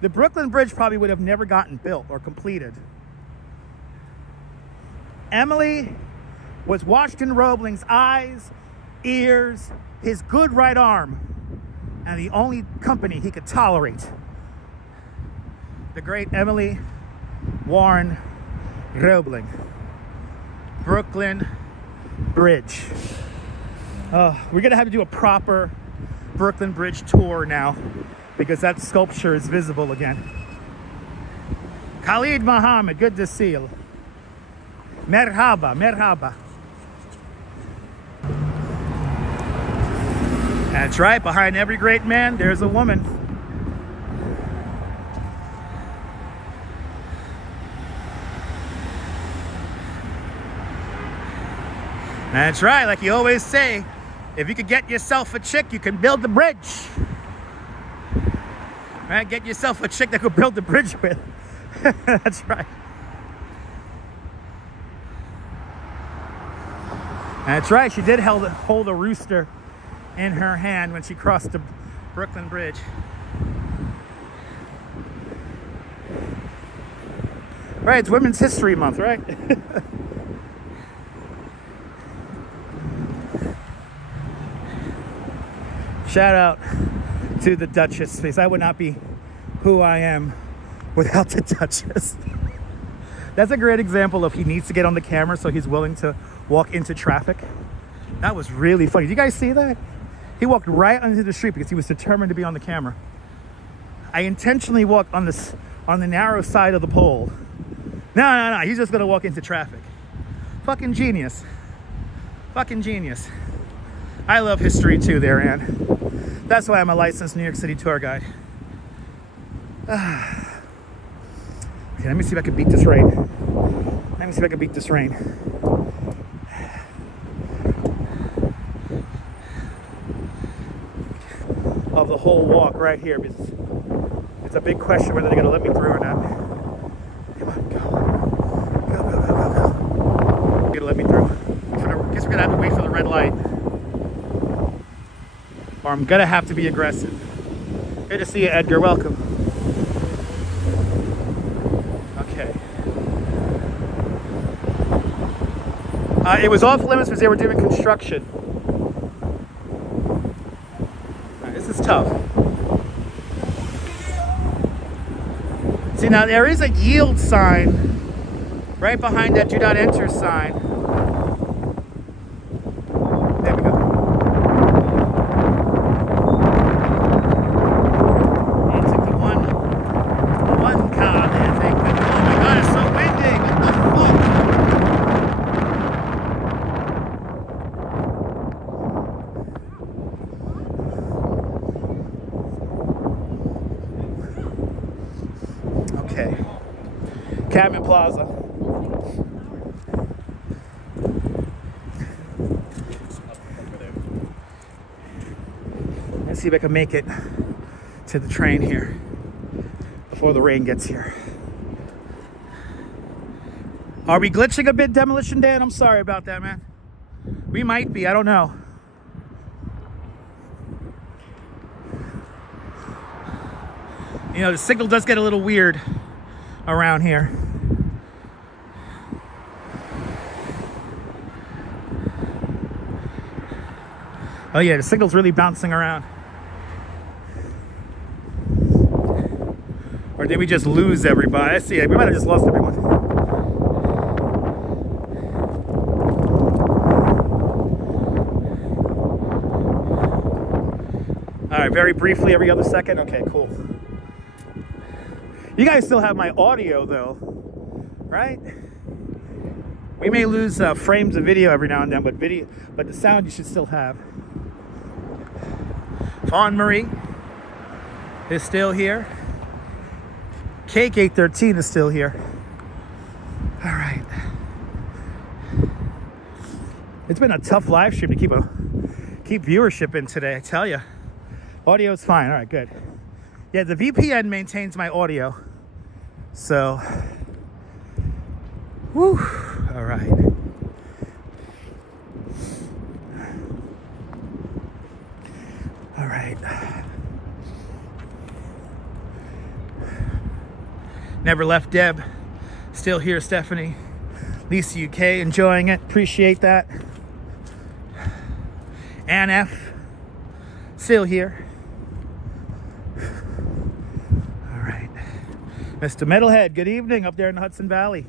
the Brooklyn Bridge probably would have never gotten built or completed. Emily was Washington Roebling's eyes, ears, his good right arm, and the only company he could tolerate the great Emily Warren Roebling. Brooklyn Bridge. We're gonna have to do a proper Brooklyn Bridge tour now because that sculpture is visible again. Khalid Muhammad, good to see you. Merhaba, merhaba. That's right, behind every great man, there's a woman. That's right, like you always say, if you could get yourself a chick, you can build the bridge. Right, get yourself a chick that could build the bridge with. That's right. That's right, she did hold a rooster in her hand when she crossed the Brooklyn Bridge. Right, it's Women's History Month, right? Shout out to the Duchess, because I would not be who I am without the Duchess. That's a great example of he needs to get on the camera, so he's willing to walk into traffic. That was really funny. Did you guys see that? He walked right onto the street because he was determined to be on the camera. I intentionally walked on the narrow side of the pole. No, he's just gonna walk into traffic. Fucking genius. Fucking genius. I love history too there, Ann. That's why I'm a licensed New York City tour guide. Okay, let me see if I can beat this rain. Let me see if I can beat this rain. Of the whole walk right here, because it's a big question whether they're gonna let me through or not. Come on, go. Go. Gonna let me through. I guess we're gonna have to wait for the red light. Or I'm gonna have to be aggressive. Good to see you, Edgar. Welcome. Okay. It was off limits because they were doing construction. This is tough. See, now there is a yield sign right behind that do not enter sign. There we go. And took the one car there, thank goodness. Oh my god, it's so windy! What the fuck? Okay. Cabin Plaza. Let's see if I can make it to the train here before the rain gets here. Are we glitching a bit, Demolition Dan? I'm sorry about that, man. We might be, I don't know. You know, the signal does get a little weird around here. Oh yeah, the signal's really bouncing around. Or did we just lose everybody? I see, we might have just lost everyone. All right, very briefly, every other second. Okay, cool. You guys still have my audio though, right? We may lose frames of video every now and then, but the sound you should still have. Fawn Marie is still here. Cake 813 is still here. All right. It's been a tough live stream to keep viewership in today, I tell you. Audio's fine. All right, good. Yeah, the VPN maintains my audio. So, whew, all right. All right. Never left Deb. Still here, Stephanie. Lisa UK, enjoying it. Appreciate that. Ann F. Still here. Mr. Metalhead, good evening up there in the Hudson Valley.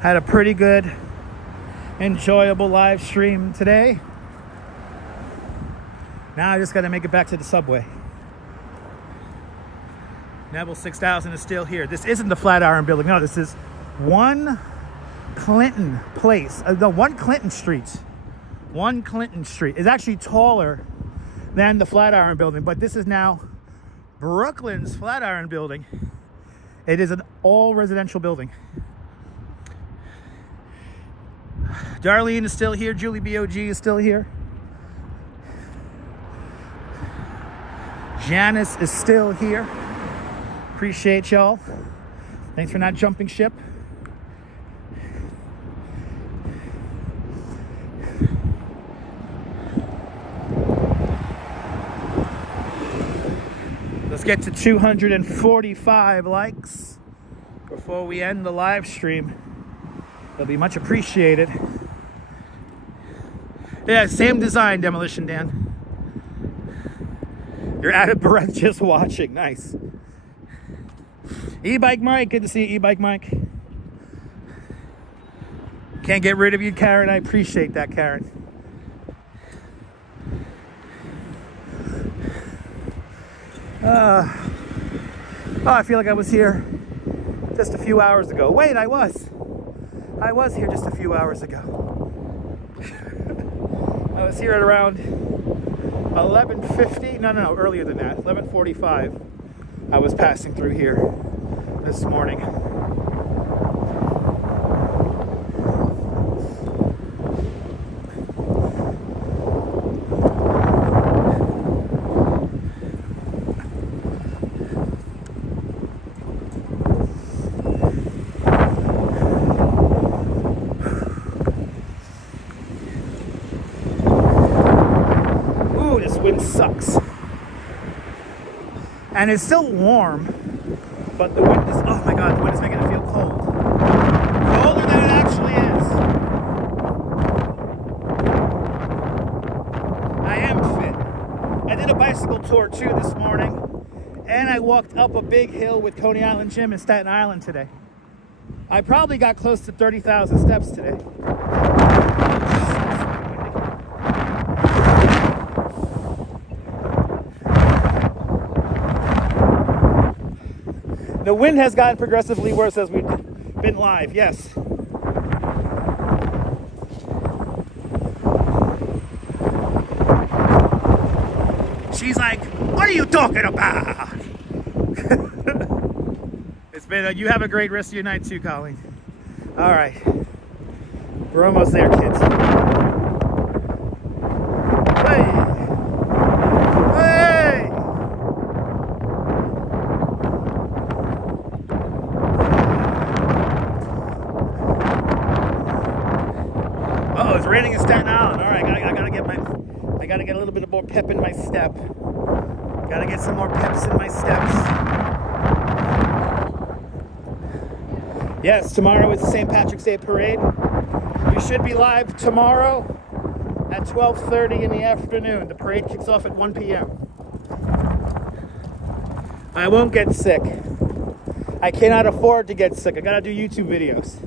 Had a pretty good, enjoyable live stream today. Now I just got to make it back to the subway. Neville 6000 is still here. This isn't the Flatiron Building. No, this is 1 Clinton Place. No, 1 Clinton Street. 1 Clinton Street. It's actually taller than the Flatiron Building, but this is now Brooklyn's Flatiron Building. It is an all residential building. Darlene is still here. Julie BOG is still here. Janice is still here. Appreciate y'all. Thanks for not jumping ship. Let's get to 245 likes before we end the live stream. It'll be much appreciated. Yeah, same design, Demolition Dan. You're out of breath just watching. Nice. E-Bike Mike, good to see you, E-Bike Mike. Can't get rid of you, Karen. I appreciate that, Karen. Oh, I feel like I was here just a few hours ago. Wait, I was here just a few hours ago. I was here at around 11:50. No, earlier than that. 11:45. I was passing through here this morning. Sucks. And it's still warm, but the wind is, oh my god, the wind is making it feel cold. Colder than it actually is. I am fit. I did a bicycle tour too this morning, and I walked up a big hill with Coney Island Gym in Staten Island today. I probably got close to 30,000 steps today. The wind has gotten progressively worse as we've been live, yes. She's like, what are you talking about? It's been, you have a great rest of your night too, Colleen. All right. We're almost there, kids. Hey! Raining in Staten Island. All right, I gotta get a little bit more pep in my step. Gotta get some more peps in my steps. Yes, tomorrow is the St. Patrick's Day parade. We should be live tomorrow at 12:30 in the afternoon. The parade kicks off at 1 p.m. I won't get sick. I cannot afford to get sick. I gotta do YouTube videos.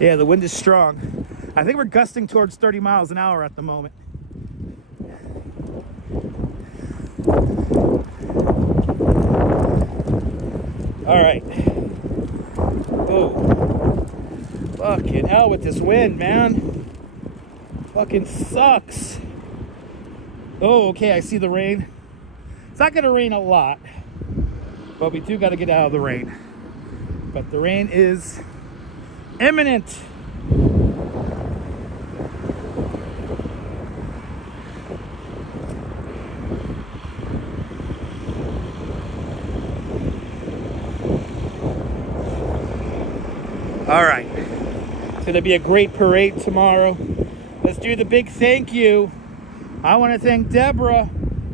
Yeah, the wind is strong. I think we're gusting towards 30 miles an hour at the moment. All right. Oh, fucking hell with this wind, man. Fucking sucks. Oh, okay, I see the rain. It's not gonna rain a lot, but we do gotta get out of the rain. But the rain is imminent. All right, it's gonna be a great parade tomorrow. Let's do the big thank you. I want to thank Deborah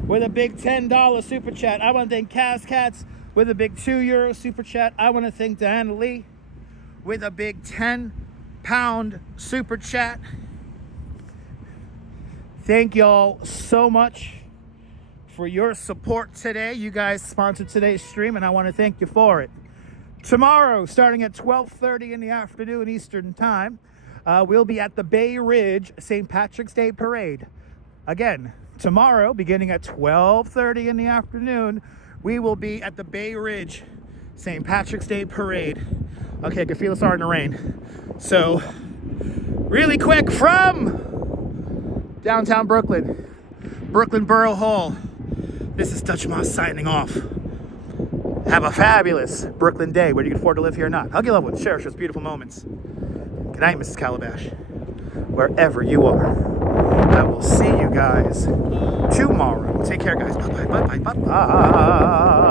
with a big $10 super chat. I want to thank Kaz Cats with a big €2 super chat. I want to thank Diana Lee with a big $10 pound super chat. Thank y'all so much for your support today. You guys sponsored today's stream, and I want to thank you for it. Tomorrow, starting at 12:30 in the afternoon Eastern Time, we'll be at the Bay Ridge St. Patrick's Day Parade. Again, tomorrow, beginning at 12:30 in the afternoon, we will be at the Bay Ridge St. Patrick's Day Parade. Okay, I can feel it starting to rain. So, really quick from downtown Brooklyn, Brooklyn Borough Hall, this is Dutch Moss signing off. Have a fabulous Brooklyn day, whether you can afford to live here or not. Hug your loved ones, cherish those beautiful moments. Good night, Mrs. Calabash. Wherever you are, I will see you guys tomorrow. Take care, guys. Bye-bye, bye-bye, bye-bye.